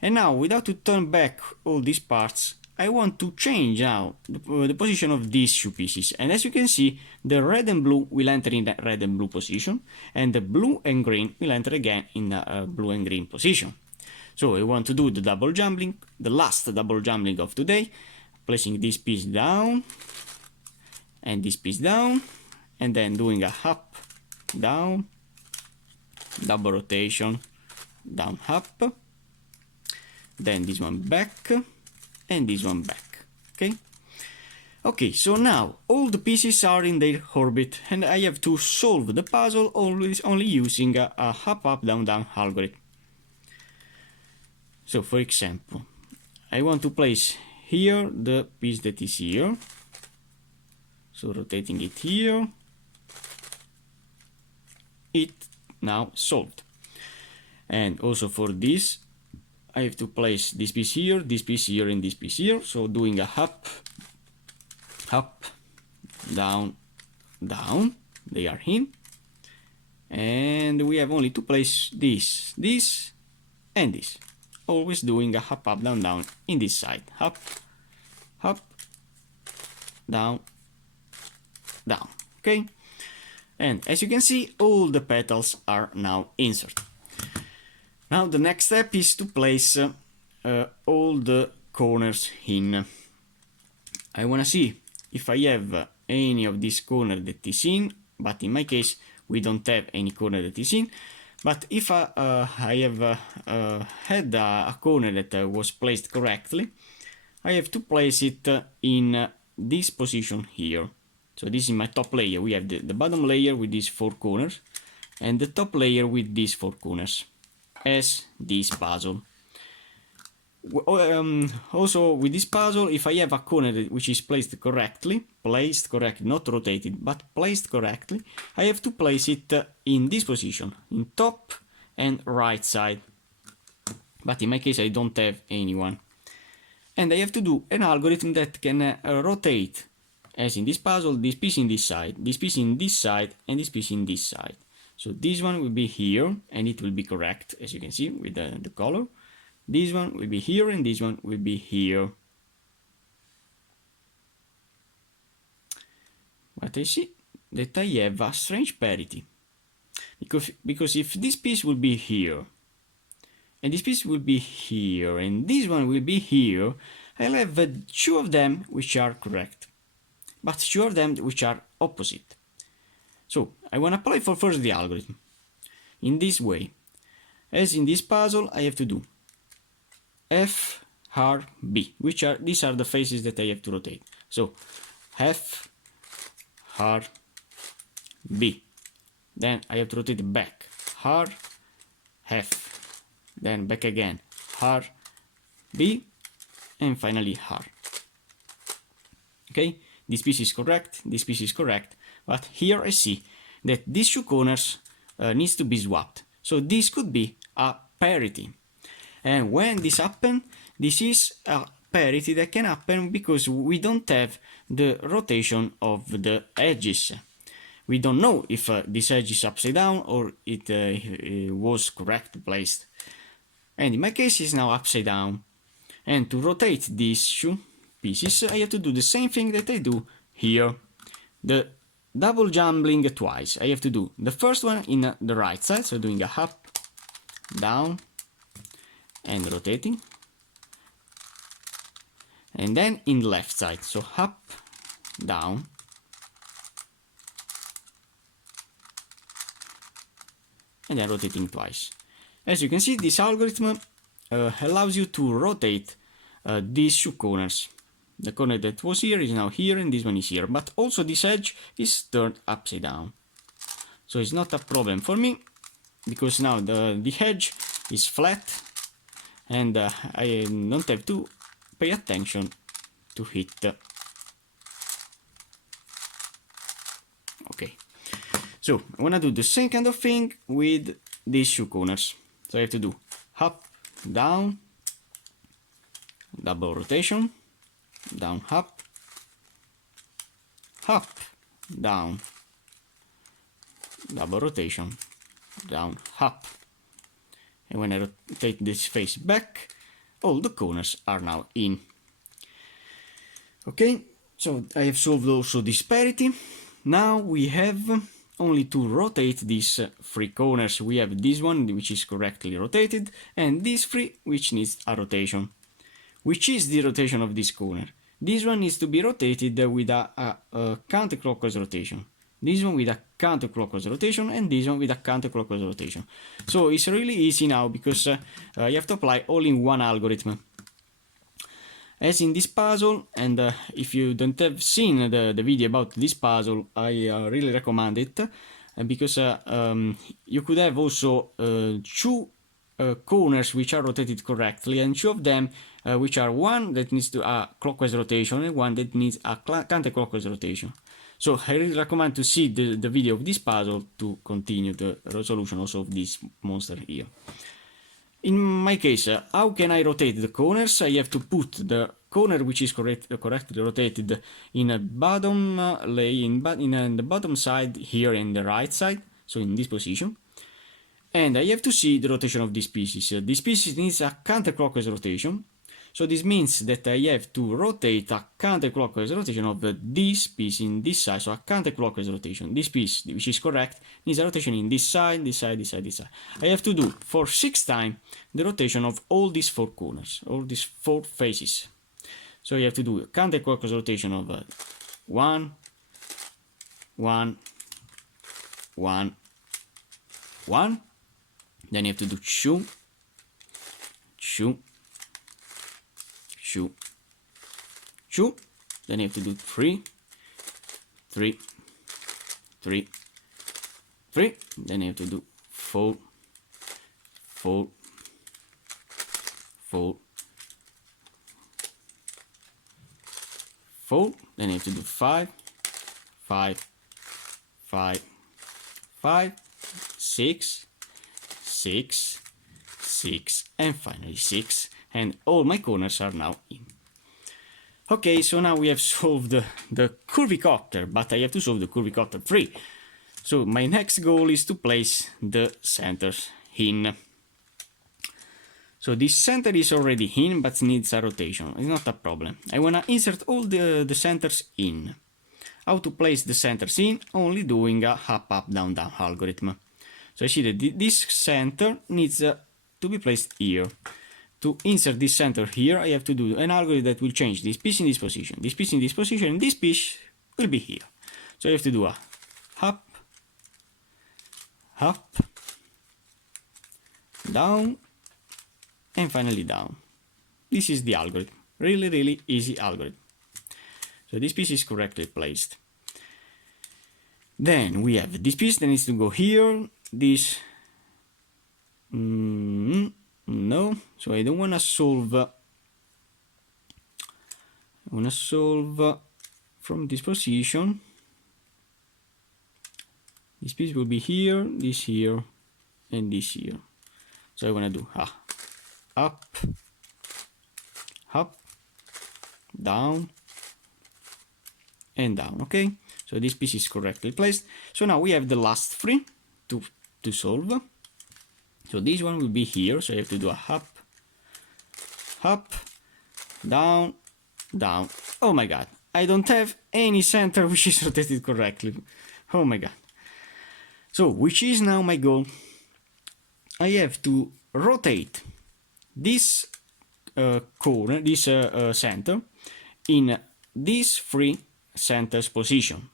and now without to turn back all these parts, I want to change now the position of these two pieces, and as you can see the red and blue will enter in the red and blue position, and the blue and green will enter again in the blue and green position. So I want to do the double jumbling, the last double jumbling of today, placing this piece down and this piece down, and then doing a up, down, double rotation, down, up, then this one back, and this one back. Okay, so now all the pieces are in their orbit, and I have to solve the puzzle always only using a up, up, down, down algorithm. So for example, I want to place here the piece that is here, so rotating it here, it now solved. And also for this I have to place this piece here, and this piece here, so doing a up, up, down, down, they are in, and we have only to place this, this, and this, always doing a up, up, down, down in this side, up, up, down, down. Okay, and as you can see all the petals are now inserted. Now the next step is to place all the corners in. I want to see if I have any of this corner that is in, but in my case we don't have any corner that is in. But if I have had a corner that was placed correctly, I have to place it in this position here. So this is my top layer. We have the bottom layer with these four corners and the top layer with these four corners, as this puzzle. Also with this puzzle, if I have a corner which is placed correctly, not rotated, but placed correctly, I have to place it in this position, in top and right side. But in my case I don't have anyone. And I have to do an algorithm that can rotate, as in this puzzle, this piece in this side, this piece in this side, and this piece in this side. So this one will be here, and it will be correct, as you can see with the color. This one will be here, and this one will be here. But I see that I have a strange parity. Because if this piece will be here, and this piece will be here, and this one will be here, I'll have two of them which are correct, but two of them which are opposite. So I want to apply for first the algorithm in this way. As in this puzzle, I have to do F, R, B, these are the faces that I have to rotate. So F, R, B. Then I have to rotate back, R, F, then back again, R, B, and finally R. Okay, this piece is correct, this piece is correct, but here I see that these two corners needs to be swapped. So this could be a parity. And when this happens, this is a parity that can happen because we don't have the rotation of the edges. we don't know if this edge is upside down or it was correctly placed. And in my case it's now upside down. And to rotate these two pieces I have to do the same thing that I do here. The double jumbling twice. I have to do the first one in the right side, so doing a up, down, and rotating. And then in the left side, so up, down, and then rotating twice. As you can see, this algorithm allows you to rotate these two corners. The corner that was here is now here, and this one is here, but also this edge is turned upside down. So it's not a problem for me, because now the edge is flat, and I don't have to pay attention to hit. Okay, so I want to do the same kind of thing with these two corners. So I have to do up, down, double rotation, down, up, down, double rotation, down, up. And when I rotate this face back, all the corners are now in. Okay, so I have solved also this parity. Now we have only to rotate these three corners. We have this one which is correctly rotated, and these three which needs a rotation. Which is the rotation of this corner? This one needs to be rotated with a counterclockwise rotation. This one with a counterclockwise rotation, and this one with a counterclockwise rotation. So it's really easy now, because you have to apply all in one algorithm. As in this puzzle, and if you don't have seen the video about this puzzle, I really recommend it, because you could have also two corners which are rotated correctly, and two of them which are one that needs to a clockwise rotation and one that needs a counterclockwise rotation. So I really recommend to see the video of this puzzle to continue the resolution also of this monster here. In my case, how can I rotate the corners? I have to put the corner which is correctly rotated in a bottom in the bottom side here in the right side, so in this position. And I have to see the rotation of these pieces. This piece needs a counterclockwise rotation. So this means that I have to rotate a counterclockwise rotation of this piece in this side, so a counterclockwise rotation. This piece, which is correct, needs a rotation in this side, this side, this side, this side. I have to do for 6 times the rotation of all these 4 corners, all these 4 faces. So you have to do a counterclockwise rotation of 1, 1, 1, 1. Then you have to do 2, 2, 2, 2, then you have to do 3, 3, 3, 3, then you have to do 4, 4, 4, 4, then you have to do 5, 5, 5, 5, 6, 6, 6, and finally 6. And all my corners are now in. Okay, so now we have solved the curvicopter, but I have to solve the curvicopter 3. So my next goal is to place the centers in. So this center is already in, but needs a rotation. It's not a problem. I want to insert all the centers in. How to place the centers in? Only doing a up, up, down, down algorithm. So I see that this center needs to be placed here. To insert this center here, I have to do an algorithm that will change this piece in this position, this piece in this position, and this piece will be here. So I have to do a up, up, down, and finally down. This is the algorithm. Really, really easy algorithm. So this piece is correctly placed. Then we have this piece that needs to go here. This no, so I don't want to solve. I want to solve from this position. This piece will be here, this here, and this here. So I want to do up, up, down, and down. Okay. So this piece is correctly placed. So now we have the last three to solve. So this one will be here, so I have to do a up, up, down, down. Oh my god, I don't have any center which is rotated correctly. Oh my god. So, which is now my goal? I have to rotate this corner, this center, in these three centers position,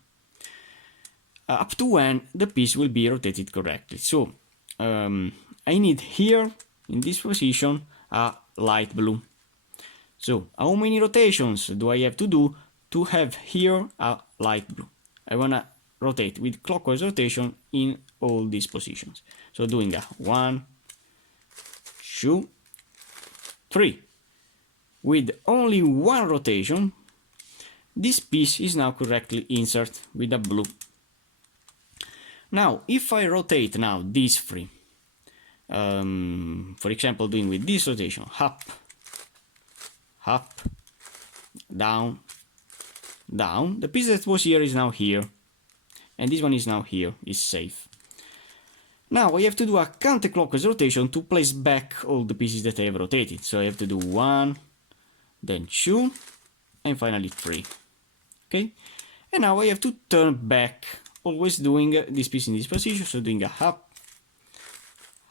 up to when the piece will be rotated correctly. So, I need here, in this position, a light blue. So, how many rotations do I have to do to have here a light blue? I wanna rotate with clockwise rotation in all these positions. So, doing a 1, 2, 3. With only one rotation, this piece is now correctly inserted with a blue. Now, if I rotate now these three, for example, doing with this rotation, up, up, down, down, the piece that was here is now here, and this one is now here, is safe. Now I have to do a counterclockwise rotation to place back all the pieces that I have rotated. So I have to do 1, then 2, and finally 3. Okay? And now I have to turn back, always doing this piece in this position, so doing a up,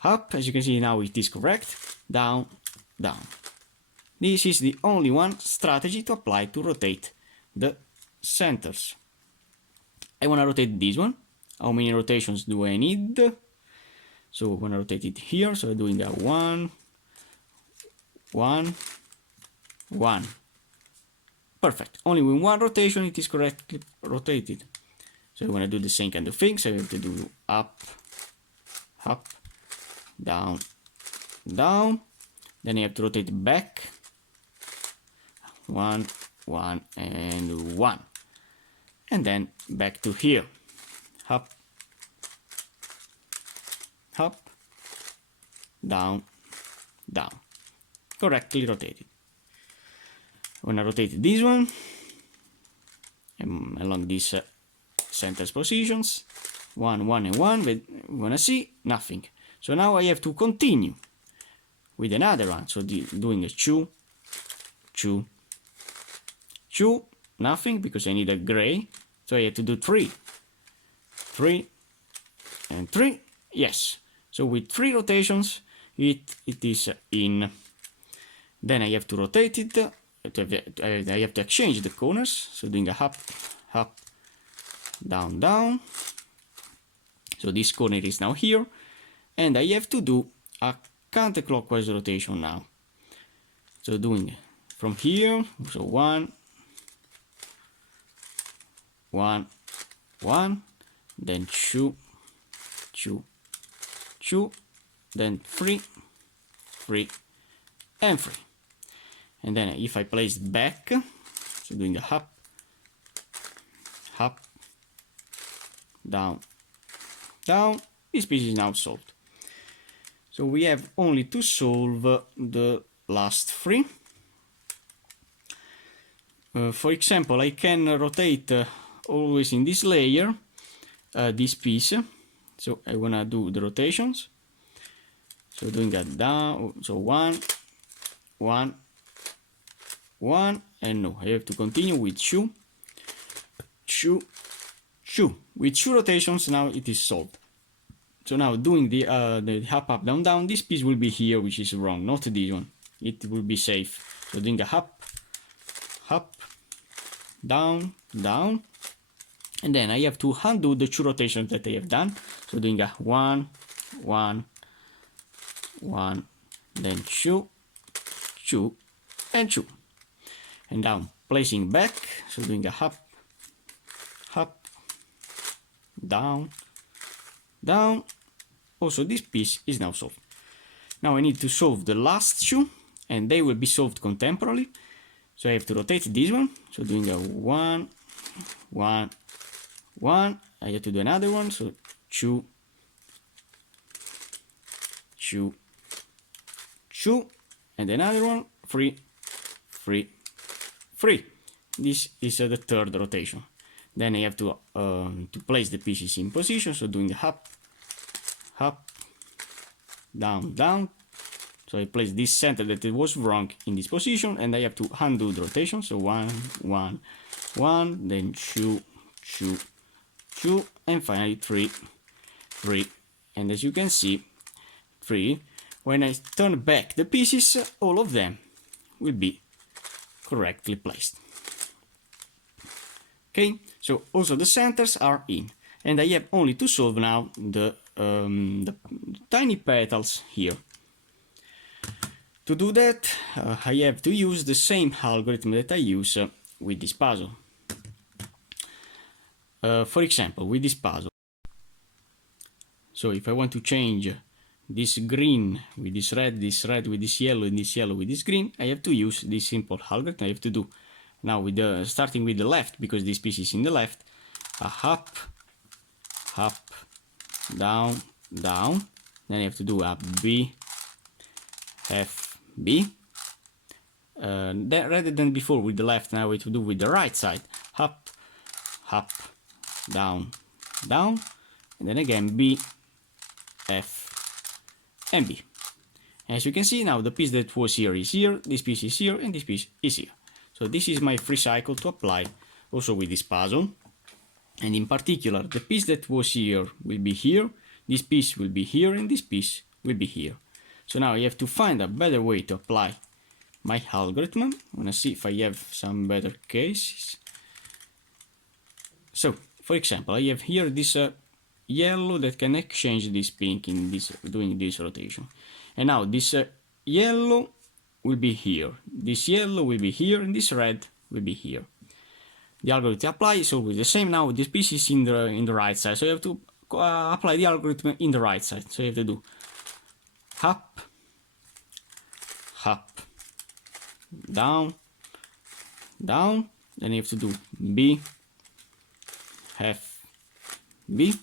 up, as you can see now it is correct, down, down. This is the only one strategy to apply to rotate the centers. I want to rotate this one. How many rotations do I need? So I'm going to rotate it here, so I'm doing a 1, 1, 1. Perfect. Only with one rotation it is correctly rotated. So I want to do the same kind of thing, so I have to do up, up, down, down. Then I have to rotate back. 1, 1, and 1. And then back to here. Up, up, down, down. Correctly rotated. When I rotate this one along these center positions, 1, 1, and 1, but we wanna see nothing. So now I have to continue with another one. So doing a 2, 2, 2, nothing because I need a gray. So I have to do 3, 3, and 3. Yes. So with 3 rotations, it is in. Then I have to rotate it. I have to exchange the corners. So doing a up, up, down, down. So this corner is now here. And I have to do a counterclockwise rotation now. So doing from here, so 1, 1, 1, then 2, 2, 2, then 3, 3, and 3. And then if I place it back, so doing a up, up, down, down, this piece is now solved. So we have only to solve the last 3. For example, I can rotate always in this layer this piece. So I wanna do the rotations. So doing a down, so 1, 1, 1, and no, I have to continue with 2, 2, 2. With 2 rotations now it is solved. So now doing the up, up, down, down, this piece will be here, which is wrong, not this one. It will be safe. So doing a up, up, down, down, and then I have to undo the 2 rotations that I have done. So doing a 1, 1, 1, then 2, 2, and 2. And now placing back, so doing a up, up, down, down. Also this piece is now solved. Now I need to solve the last 2, and they will be solved contemporarily. So I have to rotate this one, so doing a 1, 1, 1. I have to do another one, so 2, 2, 2, and another one, 3, 3, 3. This is the third rotation. Then I have to place the pieces in position, so doing the up, up, down, down. So I place this center that it was wrong in this position, and I have to undo the rotation. So 1, 1, 1, then 2, 2, 2, and finally 3, 3. And as you can see, 3. When I turn back the pieces, all of them will be correctly placed. Okay, so also the centers are in, and I have only to solve now the tiny petals here. To do that, I have to use the same algorithm that I use with this puzzle. For example, with this puzzle. So if I want to change this green with this red with this yellow, and this yellow with this green, I have to use this simple algorithm. I have to do now with the starting with the left, because this piece is in the left, up, up, down, down. Then I have to do a B, F, B. Rather than before with the left, now I have to do with the right side, up, up, down, down, and then again B, F, and B. As you can see now, the piece that was here is here, this piece is here, and this piece is here. So this is my free cycle to apply also with this puzzle. And in particular, the piece that was here will be here, this piece will be here, and this piece will be here. So now I have to find a better way to apply my algorithm. I'm gonna see if I have some better cases. So, for example, I have here this yellow that can exchange this pink in this, doing this rotation. And now this yellow will be here, this yellow will be here, and this red will be here. The algorithm to apply is always the same. Now this piece is in the right side, so you have to apply the algorithm in the right side. So you have to do up, up, down, down. Then you have to do B, F, B.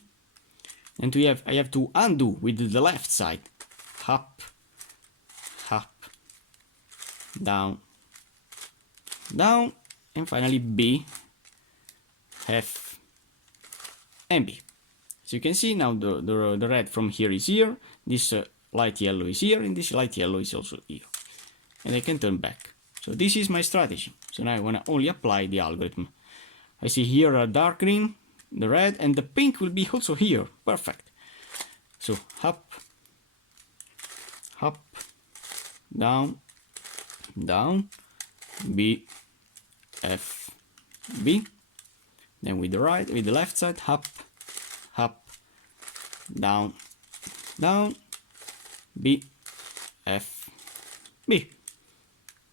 And I have to undo with the left side, up, up, down, down, and finally B, F, and B. So you can see now the red from here is here, this light yellow is here, and this light yellow is also here. And I can turn back. So this is my strategy. So now I want to only apply the algorithm. I see here a dark green, the red, and the pink will be also here. Perfect. So up, up, down, down, B, F, B. Then with the left side, up, down, down, B, F, B.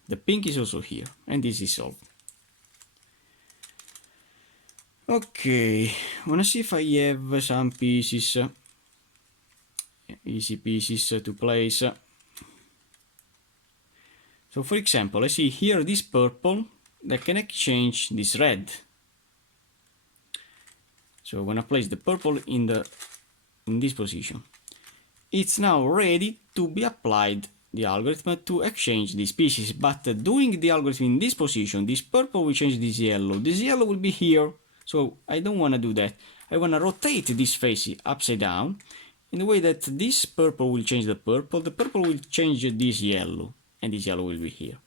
The pink is also here, and this is solved. Okay, I wanna see if I have some pieces, easy pieces to place. So for example, I see here this purple that can exchange this red. So I'm gonna place the purple in this position. It's now ready to be applied the algorithm to exchange these pieces, but doing the algorithm in this position, this purple will change this yellow will be here, so I don't want to do that. I want to rotate this face upside down in the way that this purple will change the purple will change this yellow, and this yellow will be here.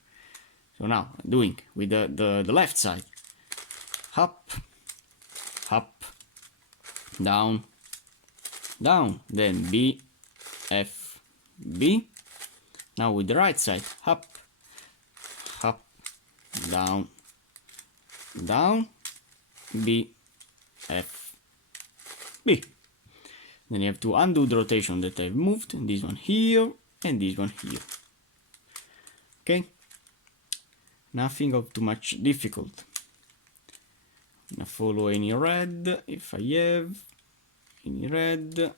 So now doing with the left side, up, up, down, down, then B, F, B. Now with the right side, up, up, down, down, B, F, B. Then you have to undo the rotation that I've moved, this one here, and this one here. Okay? Nothing of too much difficult. I'm gonna follow any red, if I have any red.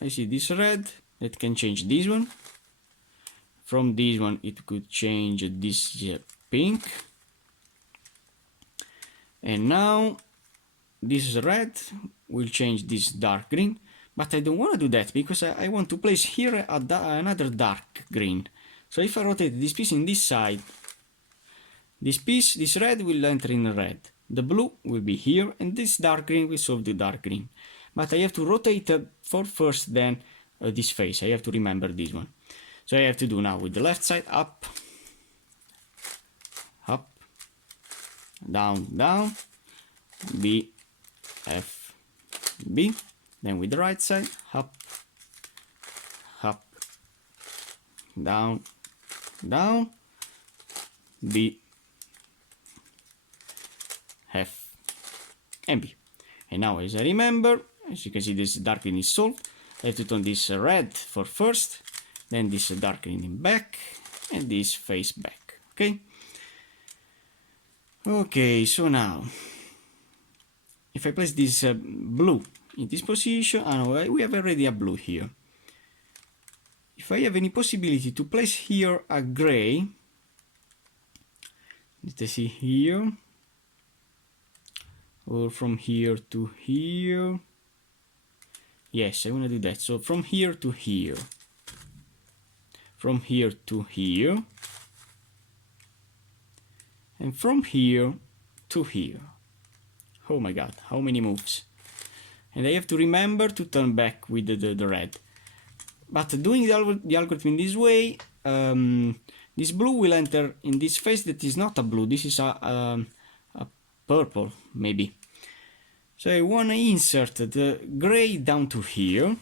I see this red, that can change this one. From this one it could change this pink. And now this red will change this dark green, but I don't want to do that because I want to place here another dark green. So if I rotate this piece in this side, this red will enter in red. the blue will be here, and this dark green will solve the dark green. But I have to rotate for first, then this face. I have to remember this one. So I have to do now with the left side, up, up, down, down, B, F, B. Then with the right side, up, up, down, down, B, F, and B. And now, as I remember, as you can see, this dark green is solved. I have to turn this red for first, then this dark green in back, and this face back. Okay. Okay. So now, if I place this blue in this position, we have already a blue here. If I have any possibility to place here a gray, let's see here, or from here to here. Yes, I want to do that. So from here to here, from here to here, and from here to here. Oh my god, how many moves. And I have to remember to turn back with the red. But doing the algorithm in this way, this blue will enter in this face that is not a blue, this is a purple, maybe. So I want to insert the gray down to here,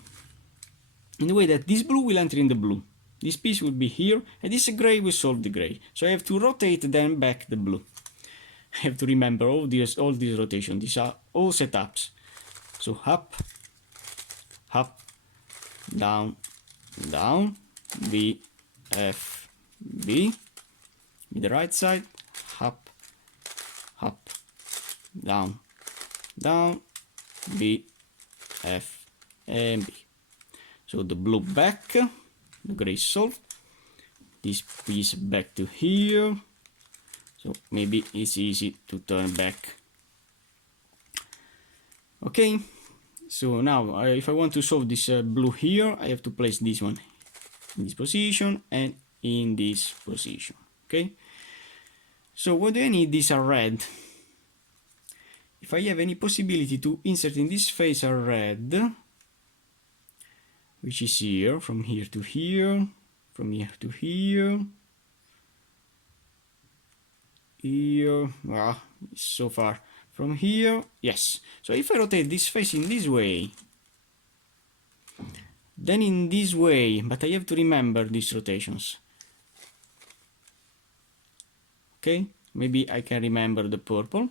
in the way that this blue will enter in the blue. This piece will be here, and this gray will solve the gray. So I have to rotate then back the blue. I have to remember all these rotations. These are all setups. So up, up, down, down, B, F, B. With the right side, up, up, down, down, B, F, and B. So the blue back, the gray solved. This piece back to here. So maybe it's easy to turn back. Okay. So now, if I want to solve this blue here, I have to place this one in this position and in this position. Okay. So what do I need? This red. If I have any possibility to insert in this face a red, which is here, from here to here, from here to here, here, it's so far. From here, yes. So if I rotate this face in this way, then in this way, but I have to remember these rotations. Okay, maybe I can remember the purple.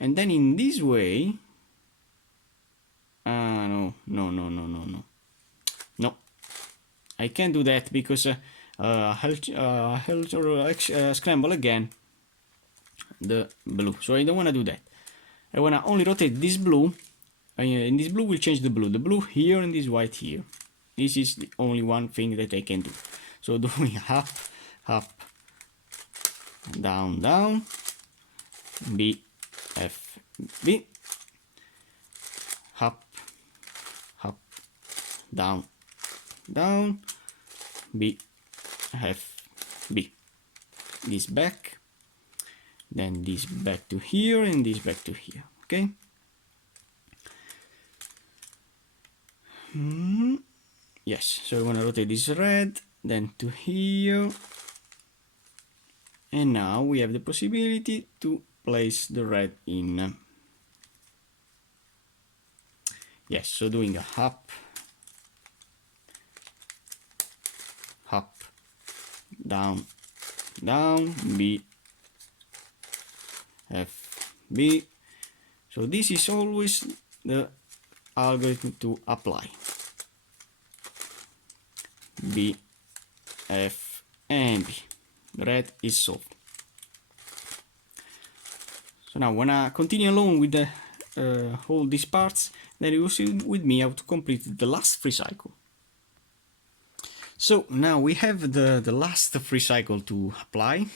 And then in this way, no, I can't do that because I'll scramble again the blue. So I don't want to do that. I want to only rotate this blue, and this blue will change the blue here and this white here. This is the only one thing that I can do. So doing up, up, down, down, B, F, B, up, up, down, down, B, F, B. This back, then this back to here, and this back to here. Okay. Yes, so I want to rotate this red, then to here, and now we have the possibility to place the red in. Yes, so doing a up, up, down, down, B, F, B. So this is always the algorithm to apply. B, F, and B. The red is solved. So now when I continue along with the all these parts, then you will see with me how to complete the last free cycle. So now we have the last free cycle to apply.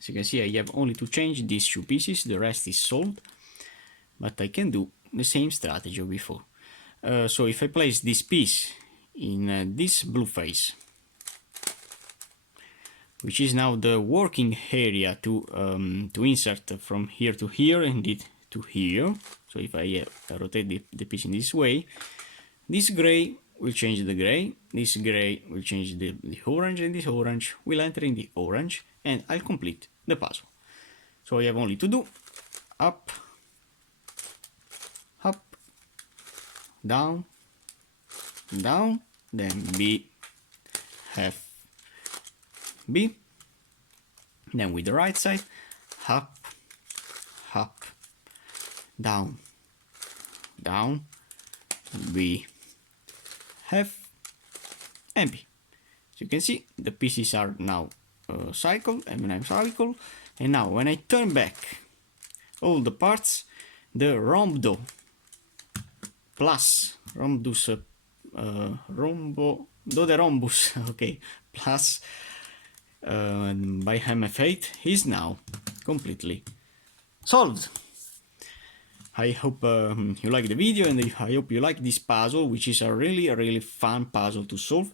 As you can see, I have only to change these two pieces, the rest is solved. But I can do the same strategy before. So if I place this piece in this blue face, which is now the working area to insert from here to here and it to here. So if I rotate the piece in this way, this gray will change the gray, this gray will change the orange, and this orange will enter in the orange, and I'll complete the puzzle. So I have only to do up, up, down, down, then B, F, B, then with the right side, up, up, down, down, B, F, and B. So you can see the pieces are now cycled, M&M cycle, and now when I turn back all the parts, the DodeRhombus plus DodeRhombus, okay, plus by MF8 is now completely solved. I hope you like the video, and I hope you like this puzzle, which is a really fun puzzle to solve,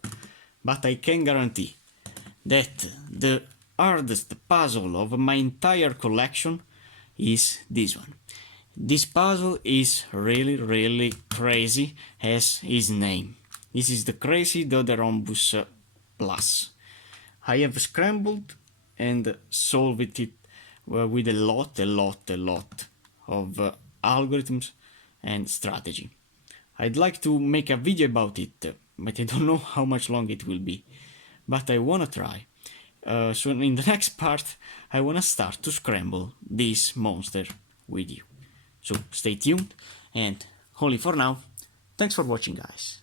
but I can guarantee that the hardest puzzle of my entire collection is this one. This puzzle is really crazy, as his name. This is the crazy DodeRhombus plus. I have scrambled and solved it with a lot of algorithms and strategy. I'd like to make a video about it, but I don't know how much long it will be. But I wanna try. So in the next part, I wanna start to scramble this monster with you. So stay tuned, and only for now, thanks for watching, guys.